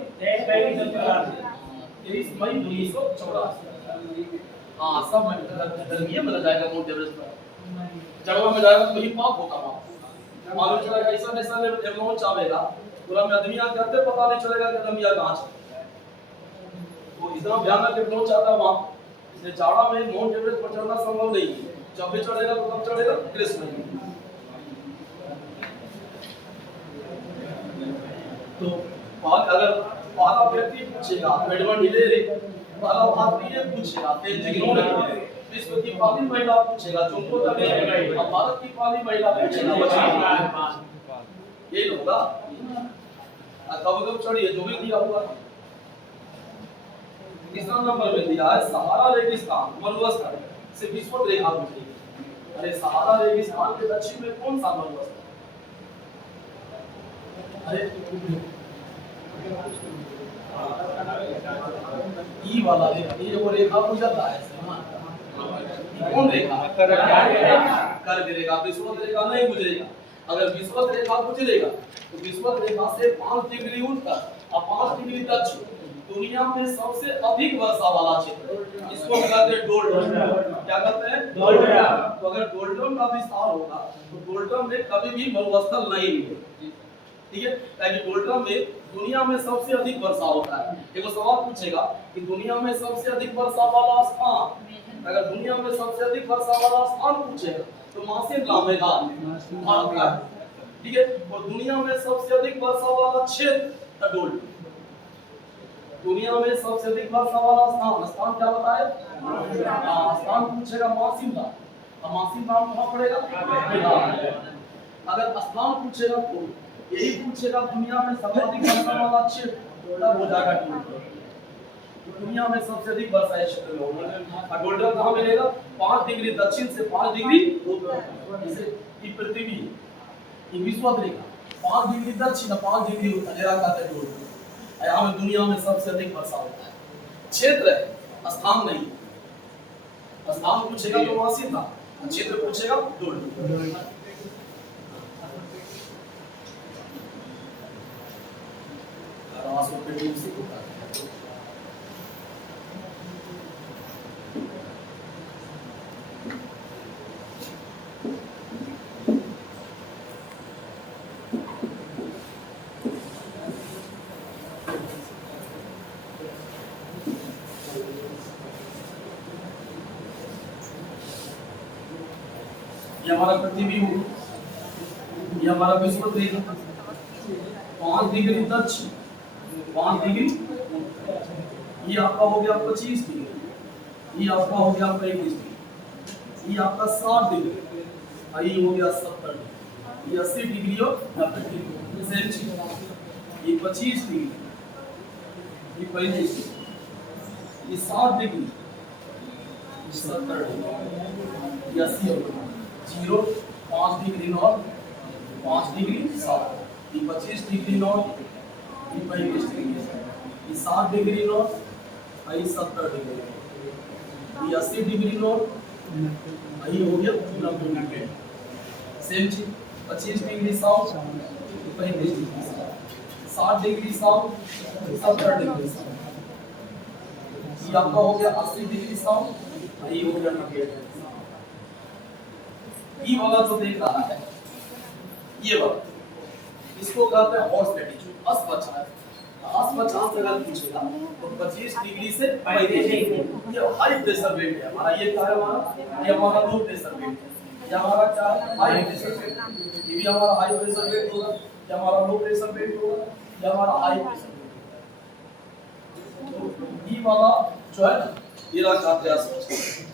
23 मई 1984। हाँ सब में गर्मी में जाएगा माउंट एवरेस्ट पर, जगह में जाएगा तो ही पाप होगा वहाँ। मालूम चला कैसा कैसा एवरेस्ट चावेगा पूरा में आदमी आके आते पता नहीं चलेगा कि आदमी कहाँ है। तो इतना भयानक एवरेस्ट आता है वहाँ, इसलिए जाड़ा में माउंट एवरेस्ट पर चढ़ना संभव नहीं है। जब भी चढ़ेगा तो कब चढ़ेगा? ग्रीष्म में। तो अगर पहला व्यक्ति पूछेगा एडमंड हिलेरी, पहला भारतीय पूछेगा तेनजिंग नोर्गे, विश्व की पहली महिला पूछेगा जुनको तबेई, और भारत की पहली महिला पूछेगा बछेंद्रिका। यही होगा। कब कब चढ़ी है जो भी दिया हुआ। तीसरा नंबर में दिया है सहारा रेगिस्तान मरुस्थल से विश्व रेखा पूछी। अरे सहारा रेगिस्तान के दक्षिण में कौन सा मरुस्थल? ई वाला ये वो रेखा गुजरता है कौन रेखा? कर्क रेखा। विषुवत रेखा नहीं गुजरेगा। अगर विषुवत रेखा गुजरेगा तो विषुवत रेखा से 5 डिग्री उत्तर और 5 डिग्री दक्षिण दुनिया में सबसे अधिक वर्षा वाला क्षेत्र, इसको कहते हैं डोल्टन। क्या कहते हैं? डोल्टन। तो अगर डोल्टन का विस्तार होगा तो डोल्टन में कभी भी मरुस्थल नहीं मिलेगा, ठीक है। ताकि डोल्टन में दुनिया में सबसे अधिक वर्षा होता है। एक सवाल पूछेगा कि दुनिया में सबसे अधिक वर्षा वाला स्थान, अगर दुनिया में सबसे अधिक वर्षा वाला स्थान पूछेगा तो मासिन नाम है भारत का, ठीक है। और दुनिया में सबसे अधिक वर्षा वाला क्षेत्र डोल्टन। दुनिया में सबसे अधिक वर्षा वाला स्थान क्या बताए? स्थान पूछेगा मासिन नाम। मासिन नाम कहाँ पड़ेगा? अगर स्थान पूछेगा तो यही पूछेगा दुनिया में सर्वाधिक वर्षा वाला क्षेत्र तब हो जाएगा डोल्टन। दुनिया में सबसे अधिक वर्षा इस क्षेत्र में होगी। और डोल्टन कहाँ मिलेगा? 5 डिग्री दक्षिण से 5 डिग्री उत्तर। जैसे ये पृथ्वी की विषुवत रेखा 5 डिग्री दक्षिण 5 डिग्री उत्तर कहते हैं डोल्टन। यहाँ में दुनिया में सबसे अधिक वर्षा होता है। क्षेत्र है, स्थान नहीं। स्थान पूछेगा तो मासिन था, क्षेत्र पूछेगा डोल्टन। ये हमारा पृथ्वी हो, ये हमारा विषुवत रेखा 5 डिग्री दक्षिण 5 डिग्री, ये आपका हो गया 25 डिग्री, ये आपका हो गया 35 डिग्री, ये आपका 60 डिग्री, और ये हो गया 70 डिग्री, ये 80 डिग्री और 90 डिग्री। सेम चीज ये 25 डिग्री ये पहली स्थिति, ये 60 degree, 70 degree, 80 0, 5 degree north, 5 degree south, ये 25 डिग्री नॉर्थ, ये पहली स्थिति, ये 60 डिग्री नॉर्थ, ये 70 डिग्री, ये 80 डिग्री नॉर्थ, ये हो गया 90 डिग्री। सेम चीज 25 डिग्री साउथ, पहली स्थिति, 60 डिग्री साउथ, 70 डिग्री साउथ, ये आपका हो गया 80 डिग्री साउथ, ये हो गया 90 डिग्री। ये वाला जो देख रहा है, ये वाला, इसको कहते हैं हॉर्स लैटिट्यूड, अस्पचार। अस्पचार से अगर पूछेगा तो 25 डिग्री से 35 डिग्री, ये हाई प्रेशर बेल्ट है हमारा। ये क्या है हमारा? ये हमारा लो प्रेशर बेल्ट है। ये हमारा क्या है? High pressure belt. ये भी हमारा हाई प्रेशर बेल्ट होगा, ये हमारा लो प्रेशर बेल्ट होगा, ये हमारा हाई प्रेशर बेल्ट। तो ये वाला जो है ना, ये रखा है अस्पचार।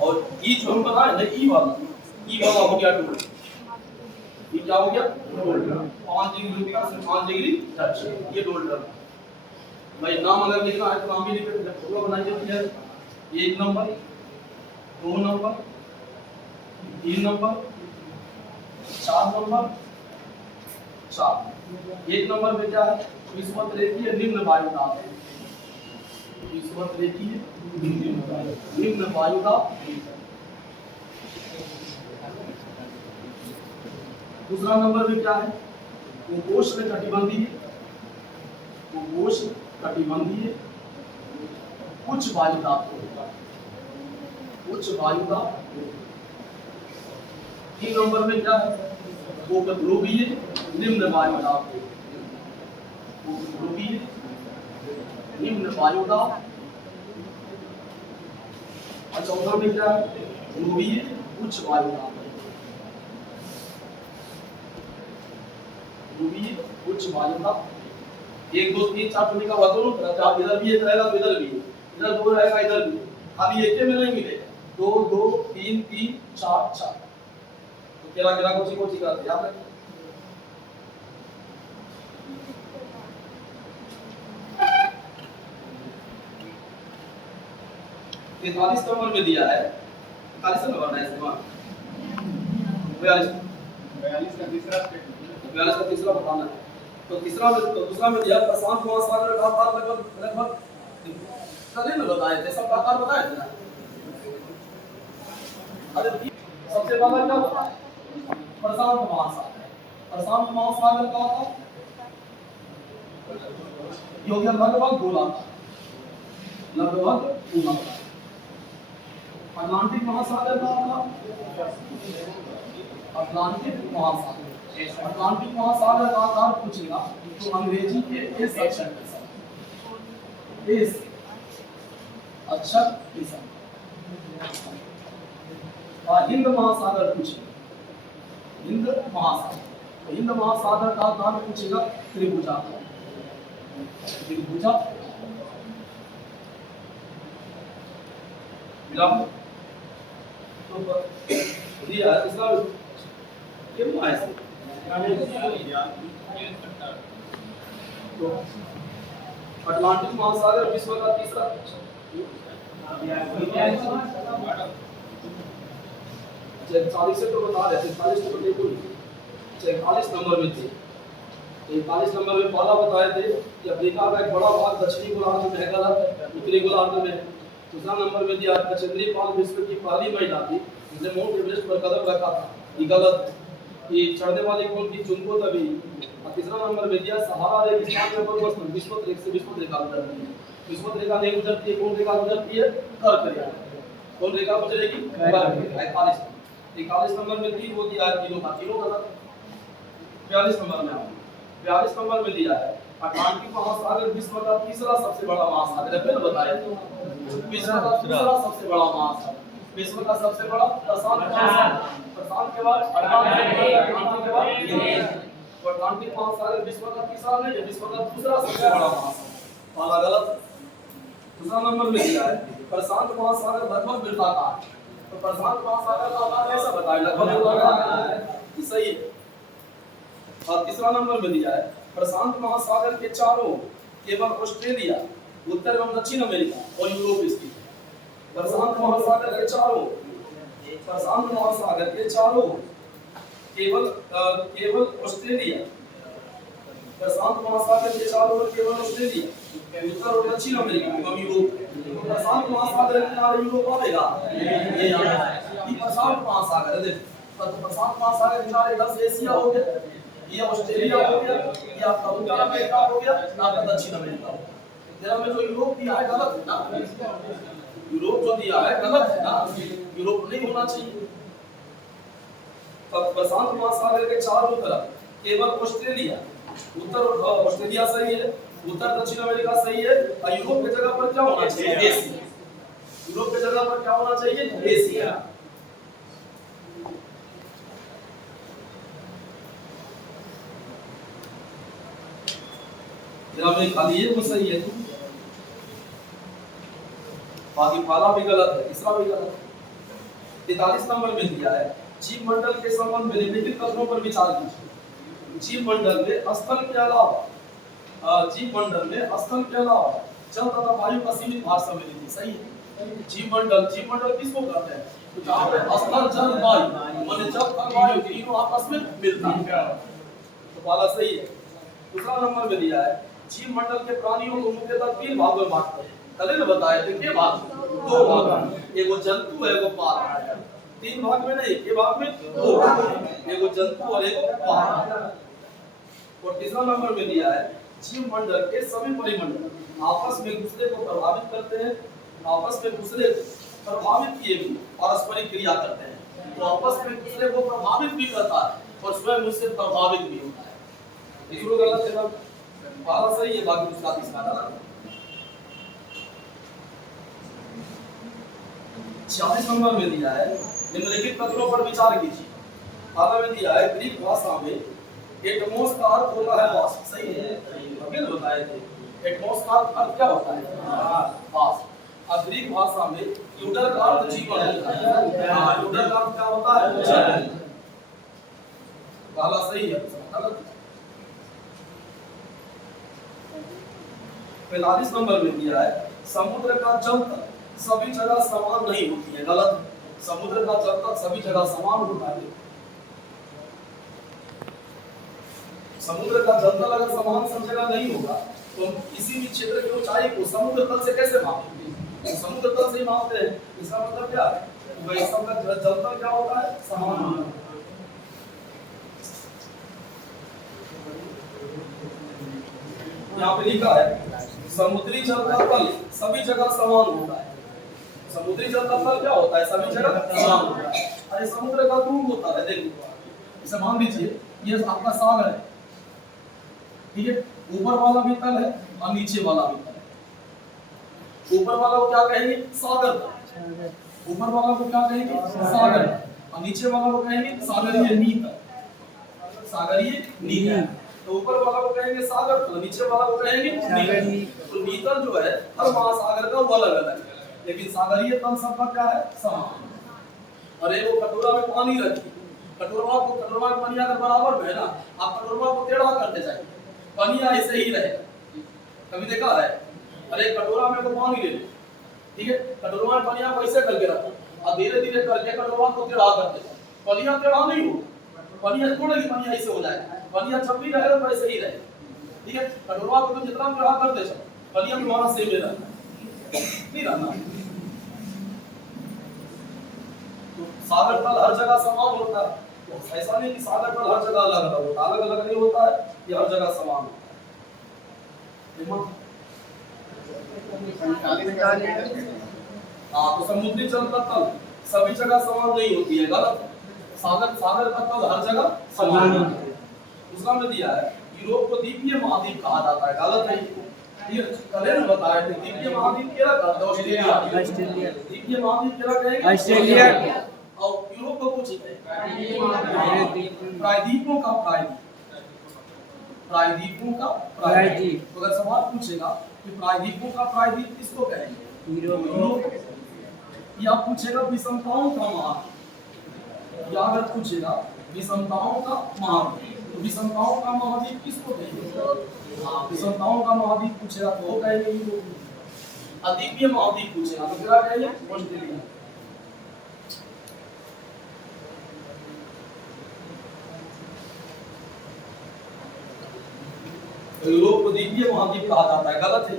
और ये जो हम बना है ना, ई वाला हो गया टूल। ये क्या हो गया? डोल्डर। 5 डिग्री ऊपर से 5 डिग्री टच, ये डोल्डर। भाई नाम अगर लिखना है तो नाम भी लिख के पूरा बनाइए clear. 1 number, 2 number, 3 number, 4 number, 4। 1 number में क्या है? विषुवत रेखीय निम्न वायुदाब है। विषुवत रेखीय निम्न वायुदाब। दूसरा नंबर में क्या है? वो उष्ण कटिबंधीय, वो उष्ण कटिबंधीय उच्च वायुदाब, उच्च वायुदाब। 3 नंबर में क्या है? वो ध्रुवीय निम्न वायुदाब, वो ध्रुवीय निम्न वायुदाब। और 14 में क्या है? ध्रुवीय उच्च वायुदाब, ध्रुवीय उच्च वायुदाब। 1 2 3 4 टूटी का हुआ तो आप इधर भी एक रहेगा तो इधर भी, इधर 2 रहेगा इधर भी, खाली एक में नहीं मिलेगा। 2 2 3 3 4 4। तो केरा केरा कोची करते याद रखिए। ये 43 नंबर में दिया है, 43 नंबर है इसमें 42 का तीसरा बताना है। तो तीसरा में तो दूसरा में दिया प्रशांत महासागर का आकार लगभग कल में बताए थे, सब आकार बताए थे ना। अरे सबसे पहला क्या होता है? प्रशांत महासागर। प्रशांत महासागर का आकार ये हो गया लगभग गोलाकार, लगभग गोलाकार। अटलांटिक महासागर का आकार, अटलांटिक महासागर। अटलांटिक महासागर का आकार पूछेगा तो अंग्रेजी के एस अक्षर के साथ, एस अक्षर के साथ। और हिंद महासागर पूछेगा, हिंद महासागर। हिंद महासागर का आकार पूछेगा त्रिभुजाकार, त्रिभुजा। तो दिया इसका क्यों आया है? तो अटलांटिक महासागर विश्व का तीसरा, 40 से तो बता रहे थे, 40 तो बिल्कुल 41 नंबर में थे। 41 नंबर में पहला बताए थे कि अफ्रीका का एक बड़ा भाग दक्षिणी गोलार्ध में है, गलत। उत्तरी गोलार्ध में। दूसरा नंबर में दिया कचेंद्री पाल विश्व की पहली महिला थी जिसने माउंट एवरेस्ट पर कदम रखा था, ये गलत। ये चढ़ने वाली कौन थी? चुनको तभी। और तीसरा नंबर में दिया सहारा रेगिस्तान में पर विश्वत रेखा से विश्वत रेखा गुजरती है। विश्वत रेखा नहीं गुजरती है, कौन रेखा गुजरती है? कर्क रेखा। कौन रेखा गुजरेगी? कर्क रेखा। 41 नंबर में तीन वो दिया है, तीनों गलत। 42 नंबर में 42 नंबर में दिया है अटलांटिक महासागर विश्व का तीसरा सबसे बड़ा महासागर है। फिर बताया विश्व का तीसरा सबसे बड़ा महासागर, विश्व का सबसे बड़ा प्रशांत महासागर। प्रशांत के बाद अटलांटिक के बाद अटलांटिक महासागर विश्व का तीसरा नहीं है, विश्व का दूसरा सबसे बड़ा महासागर। वाला गलत। दूसरा नंबर में दिया है प्रशांत महासागर लगभग वृत्ताकार। तो प्रशांत महासागर का आकार कैसा बताया? लगभग वृत्ताकार। ये सही है। और तीसरा नंबर में दिया है प्रशांत महासागर के चारों केवल ऑस्ट्रेलिया, उत्तर एवं दक्षिण अमेरिका और यूरोप स्थित है। प्रशांत महासागर के चारों केवल ऑस्ट्रेलिया, प्रशांत महासागर के चारों ओर केवल ऑस्ट्रेलिया, उत्तर और दक्षिण अमेरिका एवं यूरोप। प्रशांत महासागर के किनारे यूरोप आएगा, ये प्रशांत महासागर है। प्रशांत महासागर के किनारे इधर से एशिया हो गया, ये ऑस्ट्रेलिया हो गया, ये आपका उत्तर अमेरिका हो गया, आपका दक्षिण अमेरिका हो गया। तेरा में जो यूरोप दिया है गलत है ना, यूरोप जो दिया है गलत है ना, यूरोप नहीं होना चाहिए। प्रशांत महासागर के चारों तरफ केवल ऑस्ट्रेलिया, उत्तर ऑस्ट्रेलिया सही है, उत्तर दक्षिण अमेरिका सही है, और यूरोप की जगह पर क्या होना चाहिए? एशिया। यूरोप की जगह पर क्या होना चाहिए? एशिया। जरा में खाली ये वो सही है, बाकी वाला भी गलत है, तीसरा भी गलत है। 43 नंबर में दिया है जीव मंडल के संबंध में निम्नलिखित कथनों पर विचार कीजिए। जीव मंडल में स्थल के अलावा जल तथा वायु का सीमित भार सम्मिलित है, सही है। जीव मंडल किसको कहते हैं? तो जहाँ पे स्थल जल वायु माने जल थल वायु तीनों आपस में मिलता है, तो वाला सही है। दूसरा नंबर में दिया है जीव मंडल के प्राणियों को मुख्यतः 3 भागों में बांटते हैं। कल ने बताया थे के भाग, 2 भाग, एगो जंतु है एगो पाद। 3 भाग में नहीं, के भाग में 2 भाग, एगो जंतु और एगो पाद। और तीसरा नंबर में दिया है जीव मंडल के सभी परिमंडल आपस में दूसरे को प्रभावित करते हैं, आपस में दूसरे प्रभावित किए भी पारस्परिक क्रिया करते हैं, तो आपस में दूसरे को प्रभावित भी करता है और स्वयं उससे प्रभावित भी होता है। तीसरा गलत है ना, पहला सही है, बाकी दूसरा तीसरा गलत है। 46 नंबर में दिया है निम्नलिखित कथनों पर विचार कीजिए। पहला में दिया है ग्रीक भाषा में एटमोस का अर्थ होता है वाष्प, सही है, अभी बताए थे। एटमोस का अर्थ क्या होता है? वाष्प। और ग्रीक भाषा में यूडर का अर्थ जीवन होता है। हां, यूडर का अर्थ क्या होता है? जीवन। पहला सही है, गलत। 45 नंबर में दिया है समुद्र का जल तल सभी जगह समान नहीं होती है, गलत। समुद्र का जल तल सभी जगह समान होता है। समुद्र का जल तल अगर समान सब जगह नहीं होगा तो किसी भी क्षेत्र की ऊंचाई को समुद्र तल से कैसे मापेंगे? समुद्र तल से ही मापते हैं। इसका मतलब क्या है? भाई सबका जल तल क्या होता है? समान होता है। यहाँ पे लिखा है समुद्री जल का तल सभी जगह समान होता है। समुद्री जल का तल क्या होता है? सभी जगह समान होता है। अरे समुद्र का दूर होता है, देखो इसे मान लीजिए ये आपका सागर है, ठीक है, ऊपर वाला भी तल है और नीचे वाला भी तल है। ऊपर वाला को क्या कहेंगे? सागर। ऊपर वाला को क्या कहेंगे? सागर। और नीचे वाला को कहेंगे सागरीय नीत। सागरीय नीत। तो ऊपर वाला को कहेंगे सागर, तो नीचे वाला को कहेंगे नीत। तो नीतल जो है हर महासागर का वो अलग अलग है, लेकिन सागरीय तल सबका क्या है? समान। और एक कटोरा में पानी रखिए, कटोरा में पानी अगर बराबर में है ना, आप कटोरा को टेढ़ा करते जाइए, पानी ऐसे ही रहेगा। कभी देखा है? अरे कटोरा में को पानी ले लो, ठीक है, कटोरा में पानी आप ऐसे करके रखो और धीरे धीरे करके कटोरा को टेढ़ा करते जाओ। पानी टेढ़ा नहीं हो, पानी थोड़ी पानी ऐसे हो जाएगा। पानी जब भी रहेगा तो ऐसे ही रहेगा, ठीक है। कटोरा को तुम जितना टेढ़ा करते जाओ पानी तुम्हारा सेम ही रहना, नहीं रहना। तो सागर तल हर जगह समान होता है, तो ऐसा नहीं कि सागर तल हर जगह अलग अलग होता है, अलग अलग नहीं होता है, ये हर जगह समान होता है। हाँ, तो समुद्री जल का तल सभी जगह समान नहीं होती है, गलत। सागर का तल हर जगह समान होता है। दूसरा में दिया है यूरोप को द्वीपीय महाद्वीप कहा जाता है, गलत है। ये कल ने बताया थे द्वीपीय महाद्वीप क्या कहते हैं? ऑस्ट्रेलिया। द्वीपीय महाद्वीप क्या कहेंगे? ऑस्ट्रेलिया। और यूरोप को पूछते हैं प्रायद्वीपों का प्रायद्वीप। अगर सवाल पूछेगा कि प्रायद्वीपों का प्रायद्वीप किसको कहेंगे? यूरोप। या पूछेगा विषमताओं का महाद्वीप, या अगर पूछेगा विषमताओं का महाद्वीप। तो विषमताओं का महाद्वीप किसको कहेंगे? हाँ, विषमताओं का महाद्वीप पूछेगा तो वो कहेंगे यूरोप। अद्वीपीय महाद्वीप पूछेगा तो क्या कहेंगे? ऑस्ट्रेलिया। तो यूरोप को द्वीपीय महाद्वीप कहा जाता है, गलत है।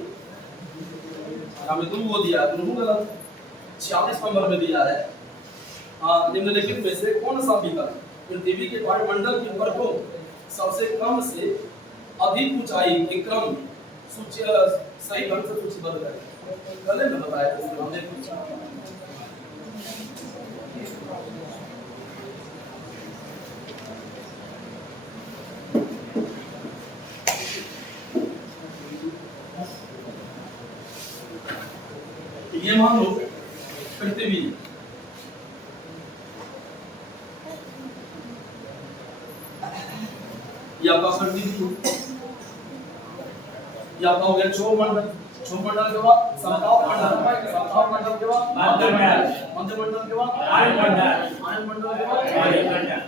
हमने ध्रुव दिया, ध्रुव गलत। 46 नंबर में दिया है निम्नलिखित में से कौन सा विकल्प पृथ्वी के वायुमंडल की परतों सबसे कम से अधिक ऊंचाई के क्रम में सूची सही ढंग से सूचीबद्ध करें? कल ने बताया था, हमने पूछा। ये मान लो पृथ्वी या पृथ्वी या हो गया क्षोभमंडल। क्षोभमंडल के बाद समताप मंडल, समताप मंडल के बाद मध्यमंडल के बाद आयनमंडल के बाद वायुमंडल।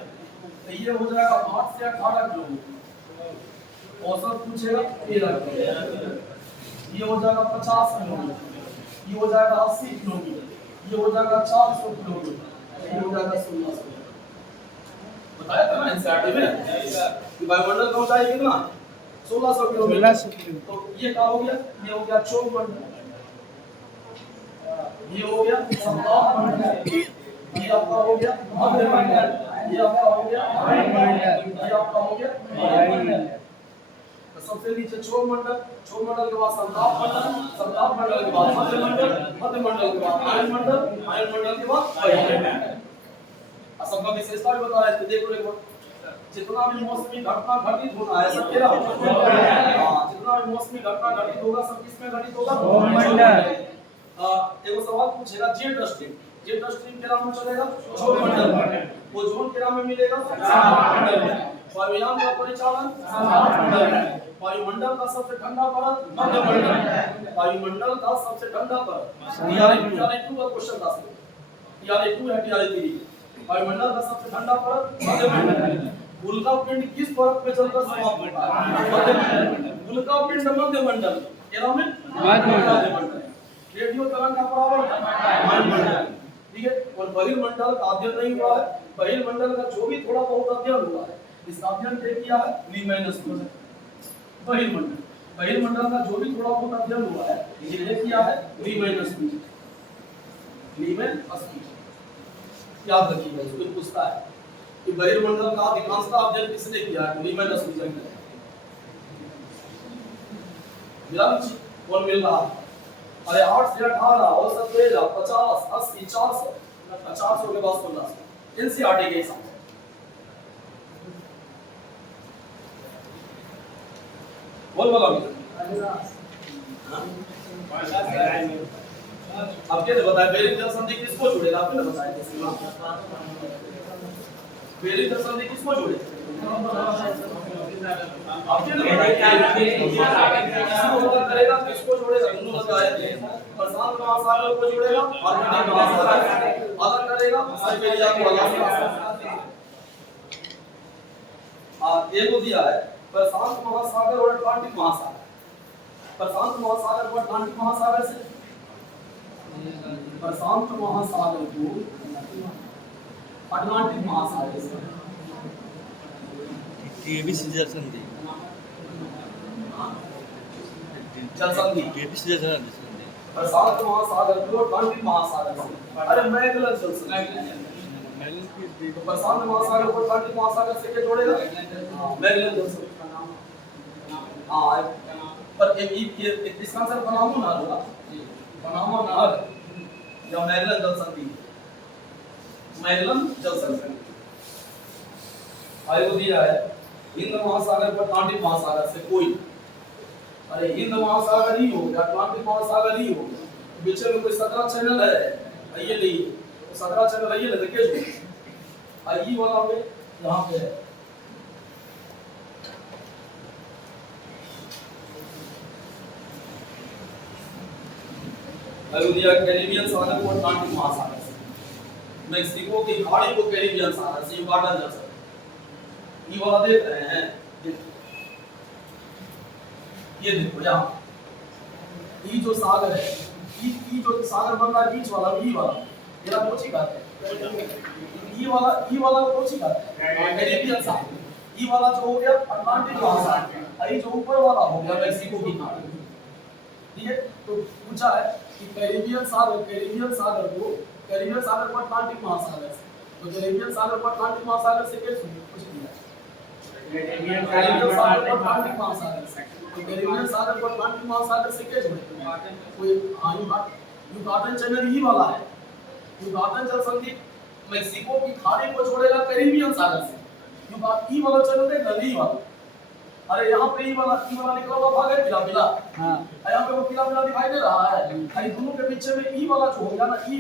तो ये हो जाएगा 8 से 18 किलोमीटर। औसत पूछेगा 13 किलोमीटर। ये हो जाएगा 50 किलोमीटर। ये हो जाएगा 80 किलोमीटर। ये हो जाएगा 400 किलोमीटर। ये हो जाएगा 1600। बताया था ना एनसीईआरटी में कि वायुमंडल का ऊंचाई कितना? 1600 किलोमीटर। तो ये क्या हो गया? ये हो गया क्षोभमंडल, ये हो गया समताप मंडल, ये आपका हो गया मध्यमंडल, ये आपका हो गया वायुमंडल, ये आपका हो गया वायुमंडल। तो सबसे नीचे क्षोभमंडल, क्षोभमंडल के बाद समताप मंडल, समताप मंडल के बाद मध्यमंडल, मध्यमंडल के बाद आयनमंडल, आयनमंडल के बाद वायुमंडल। सबका विशेषता भी बता रहे थे, देखो देखो जितना भी मौसमी घटना घटित होना है सब क्या होगा? जितना भी मौसमी घटना घटित होगा सब किसमें घटित होगा? क्षोभमंडल। एगो सवाल पूछेगा जेट स्ट्रीम, जेट स्ट्रीम के नाम में चलेगा क्षोभमंडल। ओजोन के नाम में मिलेगा समताप मंडल। वायुयान का परिचालन समताप मंडल। वायुमंडल का सबसे ठंडा परत मध्यमंडल। वायुमंडल का सबसे ठंडा परत टीआरई 2 का क्वेश्चन था, टीआरई 2 है टीआरई 3। वायुमंडल का सबसे ठंडा परत मध्यमंडल। उल्का पिंड किस परत पे चलकर समाप्त होता है? मध्यमंडल। उल्का पिंड मध्यमंडल, केरामिन मध्यमंडल। रेडियो तरंग का परावर्तन वायुमंडल। ठीक है। और बहिर्मंडल का अध्ययन नहीं हुआ है। बहिर्मंडल का जो भी थोड़ा बहुत अध्ययन हुआ है इसका अध्ययन किया है लीमैनस ने। बहिर्मंडल, बहिर्मंडल का जो भी थोड़ा बहुत अध्ययन हुआ है ये किया है लीमैनस ने। लीमैनस याद रखिएगा, इसको पूछता है कि बहिर्मंडल का अधिकांश अध्ययन किसने किया है? लीमैनस ने। मिला कौन मिल रहा है? अरे 8 से 18 और 17 50 80 400 400 के बाद 1600 एनसीईआरटी के हिसाब से। बोल बोला अब क्या बताया? बेरिंग जल संधि किसको जोड़ेगा? आपने बताया बेरिंग जल संधि किसको जोड़ेगा? आपने बताया करेगा किसको जोड़ेगा? दोनों बताए थे। प्रशांत महासागर को जोड़ेगा, आर्कटिक महासागर अलग करेगा, साइबेरिया को अलग करेगा। ये को दिया है प्रशांत महासागर और अटलांटिक महासागर। प्रशांत महासागर और अटलांटिक महासागर से प्रशांत महासागर को अटलांटिक महासागर से टीबीसी जल संधि, जल संधि टीबीसी जल संधि प्रशांत महासागर को अटलांटिक महासागर से। अरे मैगलन जल संधि तो प्रशांत महासागर को अटलांटिक महासागर से क्या जोड़ेगा? मैगलन जल संधि। हां पर एक इसका आंसर पनामा नहर होगा। पनामा नहर या मैगलन जल संधि, मैगलन जल संधि। आयोग दिया है हिंद महासागर पर अटलांटिक महासागर से कोई। अरे हिंद महासागर ही हो गया, अटलांटिक महासागर ही हो गया, बीच में कोई 17 चैनल है? ये नहीं, 17 चैनल है ये ना, देखिए आई वाला पे यहां पे है। दिया कैरिबियन सागर को अटलांटिक महासागर से, मेक्सिको की खाड़ी को कैरिबियन सागर से, युगांडा जल संधि। ई वाला देख रहे हैं, ये देखो यहाँ ई जो सागर है, ई जो सागर बन रहा है बीच वाला, ई वाला ये आप कोची कहते हैं, ई वाला को कोची कहते हैं कैरिबियन सागर। ई वाला जो हो गया अटलांटिक महासागर, ई जो ऊपर वाला हो गया मैक्सिको की खाड़ी। ठीक है, तो पूछा है कि कैरिबियन सागर को अटलांटिक महासागर से, तो कैरिबियन सागर को अटलांटिक महासागर से कैसे कुछ दिया, कैरिबियन सागर को अटलांटिक महासागर से, तो कैरिबियन सागर को अटलांटिक महासागर से कैसे जोड़ेंगे, कोई युकाटन चैनल ही वाला है, युकाटन जल संधि मेक्सिको की खाड़ी को जोड़ेगा कैरिबियन सागर से, ई वाला चैनल देख नदी वाला, अरे यहाँ पे ई वाला निकला हुआ भाग है पीला, हाँ यहाँ पे वो पीला दिखाई दे रहा है, अरे दोनों के बीच में ई वाला जो हो गया ना, ई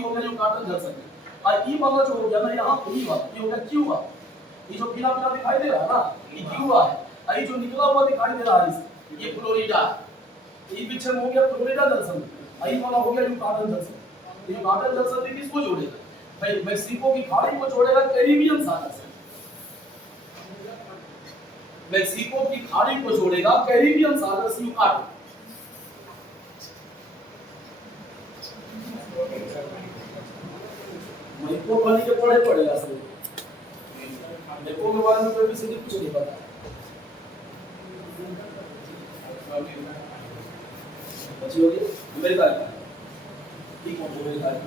हो गया युकाटन जल संधि, और ई वाला जो हो गया ना यहाँ पे ई वाला, ये हो गया क्यूबा, ये जो पीला दिखाई दे रहा है ना ये क्यूबा है, ये जो निकला हुआ दिखाई दे रहा है ये फ्लोरिडा, ये बीच में हो गया फ्लोरिडा जल संधि, ये वाला हो गया युकाटन जल संधि। युकाटन जल संधि किसको जोड़ेगा भाई, मेक्सिको की खाड़ी को जोड़ेगा कैरिबियन सागर से, मेक्सिको की खाड़ी को जोड़ेगा कैरिबियन सागर से युकाटन। मणिपुर वाली के पढ़े पड़ेगा सब, मेरे के बारे में कभी से कुछ नहीं पता, बची होगी अमेरिका की, ठीक है अमेरिका की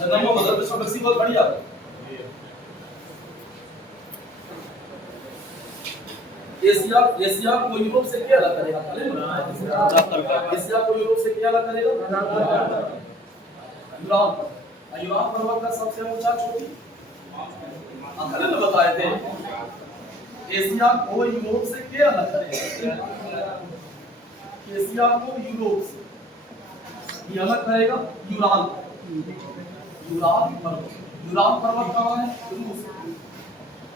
जन्म में बदल विश्व मेक्सिको बढ़िया एशिया को यूरोप से क्या अलग करेगा, एशिया को यूरोप से क्या अलग करेगा, यूरान पर्वत का सबसे ऊंचा चोटी, अखिल ने बताए थे एशिया को यूरोप से क्या अलग करेगा, एशिया को यूरोप से ये अलग करेगा यूरान पर्वत कहाँ है, रूस।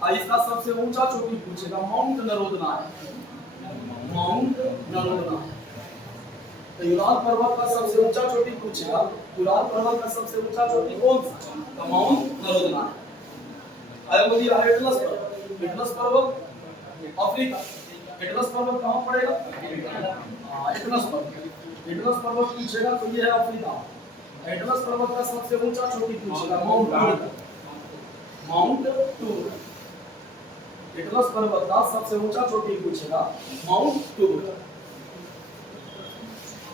इसका सबसे ऊंचा चोटी पूछेगा माउंट नरोदना है, माउंट नरोदना है, तो यूरान पर्वत का सबसे ऊंचा चोटी पूछेगा, यूरान पर्वत का सबसे ऊंचा चोटी कौन सा, तो माउंट नरोदना है। आगे बोलिए एटलस पर्वत अफ्रीका, एटलस पर्वत कहाँ पड़ेगा, एटलस पर्वत पूछेगा तो ये है अफ्रीका। एटलस पर्वत का सबसे ऊंचा चोटी पूछेगा माउंट टूर, एटलस पर्वत का सबसे ऊंचा चोटी पूछेगा माउंट टूर।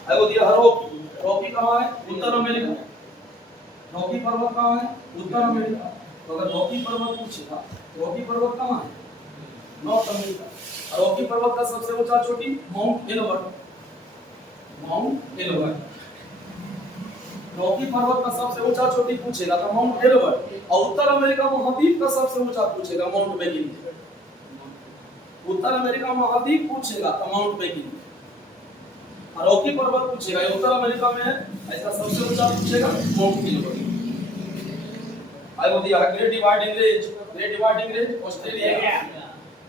आगे दिया रॉकी कहाँ है, उत्तर अमेरिका, रॉकी पर्वत कहाँ है, उत्तर अमेरिका, तो अगर रॉकी पर्वत पूछेगा रॉकी पर्वत कहाँ है, नॉर्थ अमेरिका। रॉकी पर्वत का सबसे ऊंचा चोटी माउंट एल्बर्ट, रॉकी पर्वत का सबसे ऊंचा चोटी पूछेगा तो माउंट एल्बर्ट, और उत्तर अमेरिका महाद्वीप का सबसे ऊंचा पूछेगा माउंट मैकिन्ले, उत्तर अमेरिका महाद्वीप पूछेगा तो माउंट मैकिन्ले, और रॉकी पर्वत पूछेगा उत्तर अमेरिका में है, इसका सबसे ऊंचा पूछेगा माउंट एल्बर्ट। आई वो दिया great dividing range Australia,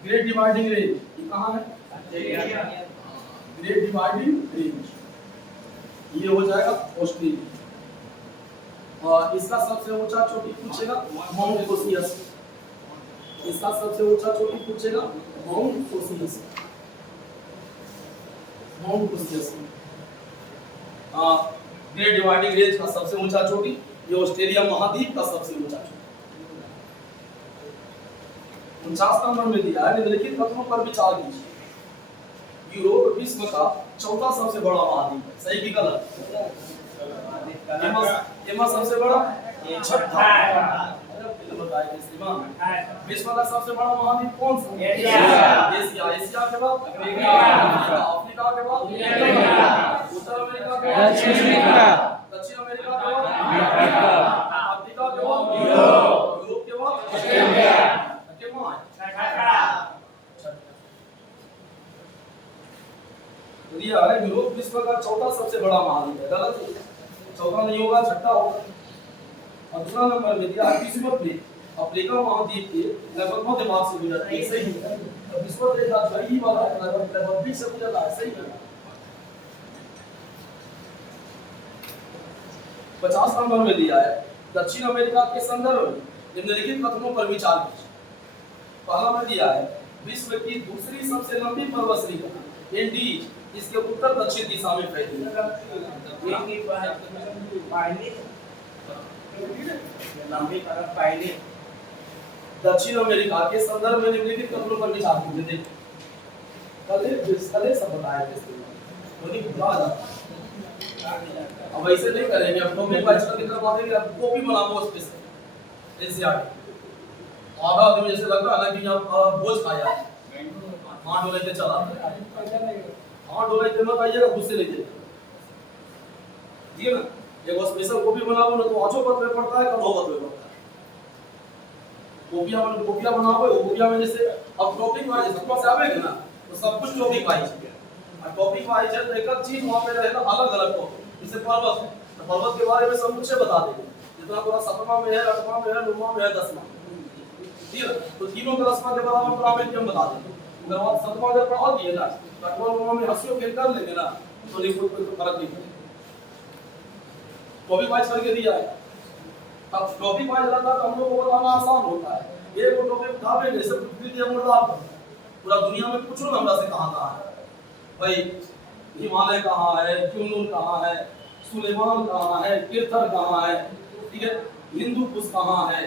great dividing range ये कहां है, ग्रेट डिवाइडिंग रेंज ये हो जाएगा ऑस्ट्रेलिया, और इसका सबसे ऊंचा चोटी पूछेगा माउंट कोसियस, इसका सबसे ऊंचा चोटी पूछेगा माउंट कोसियस, ग्रेट डिवाइडिंग रेंज का सबसे ऊंचा चोटी ये ऑस्ट्रेलिया महाद्वीप का सबसे ऊंचा चोटी। 49 नंबर में दिया है निम्नलिखित कथनों पर विचार कीजिए, यूरोप विश्व का चौथा सबसे बड़ा महाद्वीप है, सही की गलत, एमा सबसे बड़ा छठा, बताइए श्रीमान विश्व का सबसे बड़ा महाद्वीप कौन सा, एशिया के बाद अफ्रीका के बाद उत्तर अमेरिका के बाद दक्षिण अमेरिका के बाद अफ्रीका के बाद यूरोप के बाद ऑस्ट्रेलिया के बाद दिया है यूरोप विश्व का चौथा सबसे बड़ा महाद्वीप है, गलत है, चौथा नहीं होगा छठा होगा। और दूसरा नंबर में दिया विश्व में अफ्रीका महाद्वीप के लगभग मध्य भाग से गुजरती है, सही है, तो विश्व रेखा सही वाला है, लगभग 20 से गुजरता है, सही है। 50 नंबर में दिया है दक्षिण अमेरिका के संदर्भ में निम्नलिखित कथनों पर विचार कीजिए, पहला में दिया है विश्व की दूसरी सबसे लंबी पर्वत श्रृंखला एंडी इसके उत्तर दक्षिण दिशा में फैली है। दक्षिण अमेरिका के संदर्भ में निम्नलिखित कथनों पर विचार कीजिए। कल सब बताया धोनी भुला जाता। अब ऐसे नहीं करेंगे, अब टॉपिक वाइज करके करवा देंगे, अब कॉपी बनाओ उस पे से एनसीईआरटी। आधा आदमी जैसे लग रहा है ना कि आप बोझ खाया है, हाथ डोले के चला हाथ डोले के मत आइएगा, गुस्से नहीं देगा, ठीक है ना। एक स्पेशल कॉपी बनाओ ना तो आजो पत्र में पड़ता है, कल पत्र में पड़ता है। कॉपियां बनाओ, कॉपियां में जैसे अब टॉपिक वाइज सब से आवेगा ना तो सब कुछ टॉपिक वाइज है। और टॉपिक वाइज है तो एक चीज वहां पे रहेगा अलग अलग टॉपिक। जैसे पर्वत है तो पर्वत के बारे में सब कुछ बता देंगे, जितना पूरा 7वां में है, 8वां में है, 9वां में है, 10वां, ठीक है। तो तीनों का 10वां के बराबर प्रामित हम बता देंगे। अगर आप 7वां अगर पढ़ा दिए ना तो 8वां 9वां में हंसियो खेल कर लेंगे ना तो नहीं कोई फर्क नहीं पड़ेगा। टॉपिक वाइज करके दिया है। अब टॉपिक वाइज रहता तो हम लोग को बताना आसान होता है। एक वो टॉपिक उठा ले, जैसे पृथ्वी के मुर्दार पूरा दुनिया में पूछ लो हमरा से कहां है भाई, हिमालय कहाँ है, क्युमुन कहाँ है, सुलेमान कहाँ है, किर्थर कहाँ है, ठीक है, हिंदू कुश कहाँ है,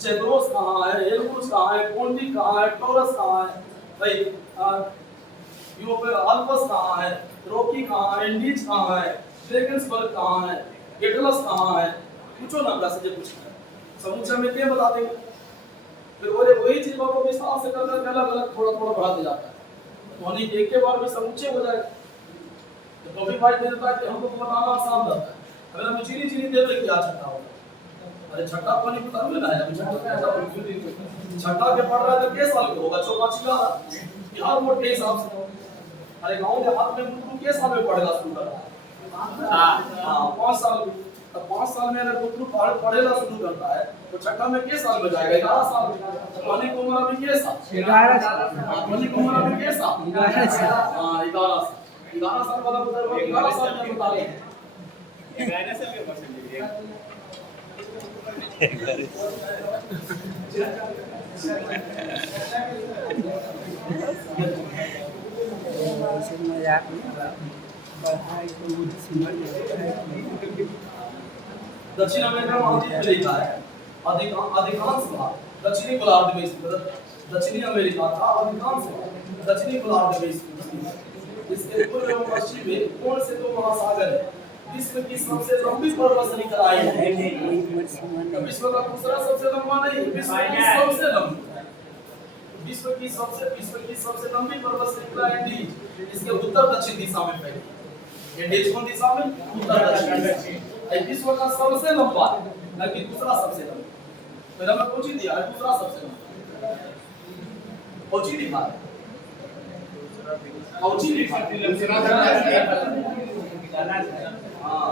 चेग्रोस कहाँ है, एल्ब्रुस कहाँ है, पोंटिक कहाँ है, टॉरस कहाँ है, भाई यूरोपीय अल्पस कहाँ है, रॉकी कहाँ है, एंडीज कहाँ है, ड्रैगन्सबर्ग कहाँ है, एटलस कहाँ है, पूछो ना हमरा से जो पूछना है, समुद्र में क्या बता देंगे। फिर वही चीज को विस्तार से कर करके अलग अलग थोड़ा थोड़ा बढ़ाते जाता है, तो एक के बार में समुच्चय हो जाएगा। तो टॉपिक वाइज दे देता है कि हमको बताना आसान रहता है। अगर हम चीनी चीनी देवे क्या छठा होगा, अरे छठा पानी पता नहीं ना है, छठा के पढ़ रहा है तो के साल के होगा, चौपाचिया बिहार बोर्ड के हिसाब से। अरे गांव देहात में गुरु के साल में पढ़ेगा शुरू करता है, हां 5 साल में। तो 5 साल में अगर गुरु पढ़ेगा शुरू करता है तो छठा में के साल में जाएगा, 11 साल में। पानी की उम्र अभी के साल 11 साल, पानी की उम्र अभी के साल 11 साल, हां 11 साल वाला बुजुर्ग 11 साल में बता रहे हैं। 11 साल के बच्चे मजाक दक्षिण अमेरिका महाद्वीप में लिखा है अधिकांश भाग दक्षिणी गोलार्ध में स्थित। दक्षिणी अमेरिका का अधिकांश भाग दक्षिणी गोलार्ध में स्थित। इसके पूर्व एवं पश्चिम में कौन से दो महासागर है? विश्व की सबसे लंबी पर्वत श्रृंखला है। विश्व का दूसरा सबसे लंबा नहीं, विश्व की सबसे लंबी, विश्व की सबसे लंबी पर्वत श्रृंखला एंडीज इसके उत्तर दक्षिण दिशा में फैली। एंडीज कौन दिशा में? उत्तर दक्षिण। विश्व का सबसे लंबा न कि दूसरा सबसे लंबा। पहला मैं पूछ दिया है, दूसरा सबसे लंबा पूछ लिखा है, पूछ लिखा हां।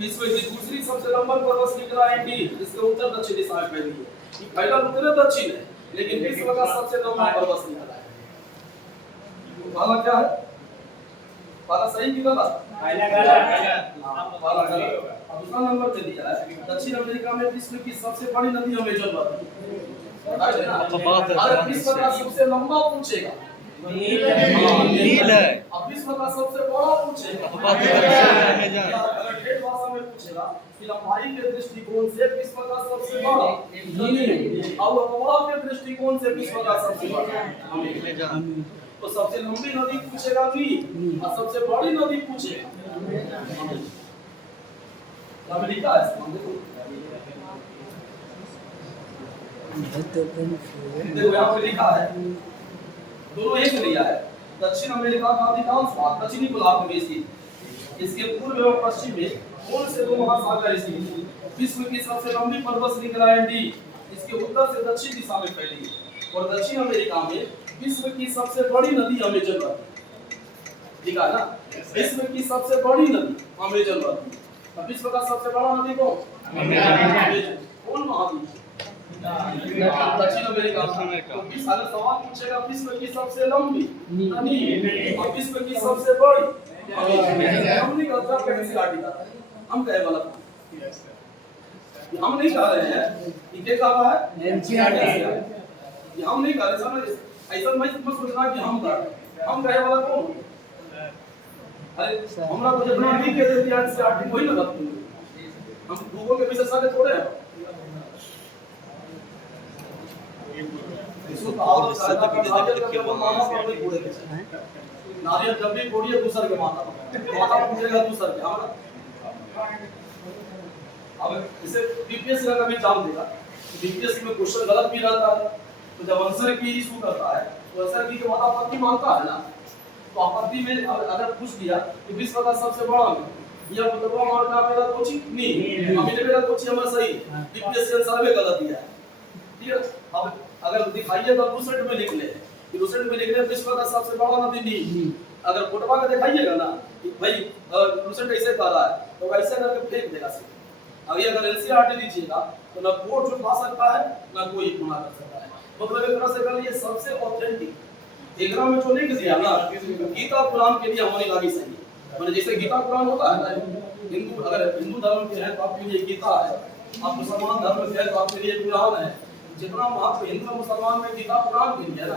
विश्व की दूसरी सबसे लंबा पर्वत श्रृंखला एंडीज इसके उत्तर दक्षिण दिशा में फैली है। ये पहला उत्तर दक्षिण है लेकिन विश्व का सबसे लंबा पर्वत श्रृंखला है। पहला क्या है? पहला सही कि गलत? पहला गलत। पहला गलत। अब दूसरा नंबर पे दिया है दक्षिण अमेरिका में विश्व की सबसे बड़ी नदी अमेज़न नदी है ना। अगर विश्व का सबसे लंबा पूछेगा नील है। अब विश्व का सबसे बड़ा पूछेगा अमेज़न। अगर ठेठ भाषा में पूछेगा कि लंबाई के दृष्टिकोण से विश्व का सबसे बड़ा नील और अगवा के दृष्टिकोण से विश्व का सबसे बड़ा अमेज़न। तो सबसे लंबी नदी पूछेगा नील और सबसे बड़ी नदी पूछेगा अमेरिका है। देखो यहाँ पे लिखा है दोनों एक लिया है। दक्षिण अमेरिका का अधिकांश भाग दक्षिणी गोलार्ध में स्थित। इसके पूर्व एवं पश्चिम में कौन से दो महासागर स्थित? विश्व की सबसे लंबी पर्वत श्रृंखला एंडीज इसके उत्तर से दक्षिण दिशा में फैली है। और दक्षिण अमेरिका में विश्व की सबसे बड़ी नदी अमेज़न नदी लिखा है ना। विश्व की सबसे बड़ी नदी अमेज़न नदी। अब विश्व का सबसे बड़ा नदी कौन? अमेज़न। कौन महाद्वीप? दक्षिण अमेरिका। तो इस साल सवाल पूछेगा विश्व की सबसे लंबी नदी और विश्व की सबसे बड़ी हमने गलत कर दी गाड़ी का हम कहे वाला हम नहीं कह रहे हैं ये क्या कहा है एनसीईआरटी कि हम नहीं कर रहे समझ ऐसा मैं सोचना कि हम कर रहे हैं। हम कहे वाला कौन हो? अरे हमरा को जितना भी कह देती है से आठ वही लगा तुम हम गूगल के पीछे सारे थोड़े हैं इसको कहावत सादा का नारियल जब वो मामा पर नहीं पूरे के नारियल जब भी कोड़िए दूसर के माता माता पूछेगा दूसर के हमरा अब इसे बीपीएससी का कभी एग्जाम देगा बीपीएससी में क्वेश्चन गलत भी रहता है तो जब आंसर की इशू करता है तो आंसर की जो माता आपत्ति मांगता है ना तो आपत्ति में अगर पूछ दिया कि विश्व का सबसे बड़ा में या मतलब हमारा मेरा कोचिंग नहीं अभी मेरा कोचिंग हमारा सही बीपीएससी आंसर में गलत दिया है ठीक है अब अगर दिखाइए तो दूसरे में लिख ले कि दूसरे में लिख ले विश्व का सबसे बड़ा नदी नील अगर फोटो का दिखाइएगा ना कि भाई दूसरे ऐसे कर रहा है तो वैसे करके फेंक देगा सिर्फ अभी अगर एनसीईआरटी दीजिएगा तो ना कोर्ट छुपा सकता है ना कोई गुनाह कर सकता है मतलब एक तरह से कह लीजिए सबसे ऑथेंटिक एकरा में जो लिख दिया ना गीता पुराण के लिए हमारी लागी सही है मतलब जैसे गीता पुराण होता है ना हिंदू अगर हिंदू धर्म के हैं तो आपके लिए गीता है आप मुसलमान धर्म के हैं तो आपके लिए कुरान है जितना महत्व हिंदू मुसलमान में गीता पुराण के लिए है ना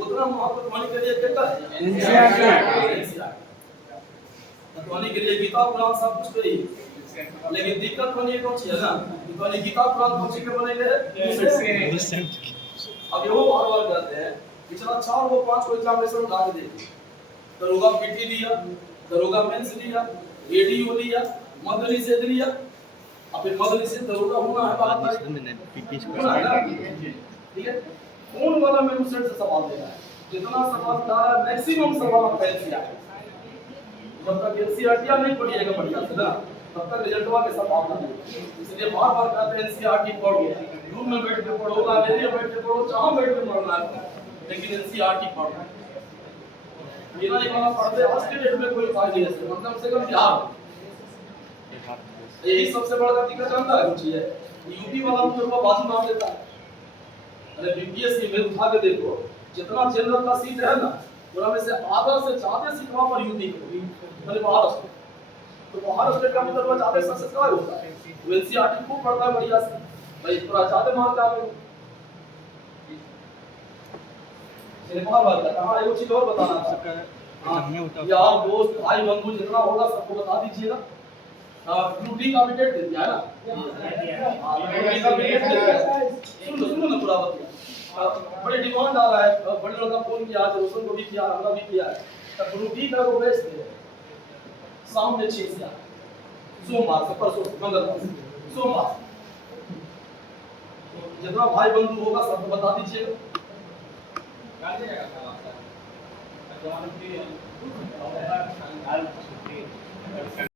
उतना महत्व ध्वनि के लिए कितना है एनसीईआरटी ध्वनि के लिए गीता पुराण सब कुछ पे ही लेकिन दिक्कत बनी कौन सी है ना ध्वनि गीता पुराण कौन सी के बनेंगे अब ये वो बार बार कहते हैं पिछला 4 वो 5 को एग्जामिनेशन उठा के देखो दरोगा पीटी लिया दरोगा मेंस लिया एडीओ लिया मदनी से लिया अब फिर मदनी से दरोगा होना है बात नहीं ठीक है कौन वाला मेरे सेट से सवाल दे रहा है जितना सवाल उठा रहा है मैक्सिमम सवाल आप फैल किया जब तक एनसीईआरटी नहीं पढ़िएगा बढ़िया से ना तब तक रिजल्टवा के संभावना नहीं इसलिए बार बार कहते हैं एनसीईआरटी पढ़ो रूम में बैठ के पढ़ो लाइब्रेरी में बैठ के पढ़ो जहां बैठ के पढ़ना है लेकिन एनसीईआरटी पढ़ो बिना ये पढ़ते आज के डेट में कोई फायदा नहीं है मतलब से कम बिहार यही सबसे बड़ा दिक्कत जानता है कुछ है यूपी वाला तो बाजू मार देता है अरे बीपीएससी में उठा के देखो जितना जनरल का सीट है ना उनमें से आधा से ज्यादा सीट वहां पर यूपी की होगी मतलब महाराष्ट्र तो महाराष्ट्र का मतलब ज्यादा सब्सक्राइब होता है एनसीईआरटी खूब पढ़ता है बढ़िया से भाई पूरा ज्यादा मार्क आ गए चलिए बार बार कहां एक चीज और बताना था हां यार दोस्त भाई बंधु जितना होगा सबको बता दीजिएगा ड्यूटी का भी डेट दे दिया है ना ड्यूटी का भी डेट दे दिया सुनो ना पूरा बतिया बड़े डिमांड आ रहा है बड़े लोगों का फोन किया आज रोशन को भी किया हमरा भी किया है तब ड्यूटी का वो बेच दे शाम में 6 से सोमवार से परसों मंगलवार सोमवार जितना भाई बंधु होगा सबको बता दीजिएगा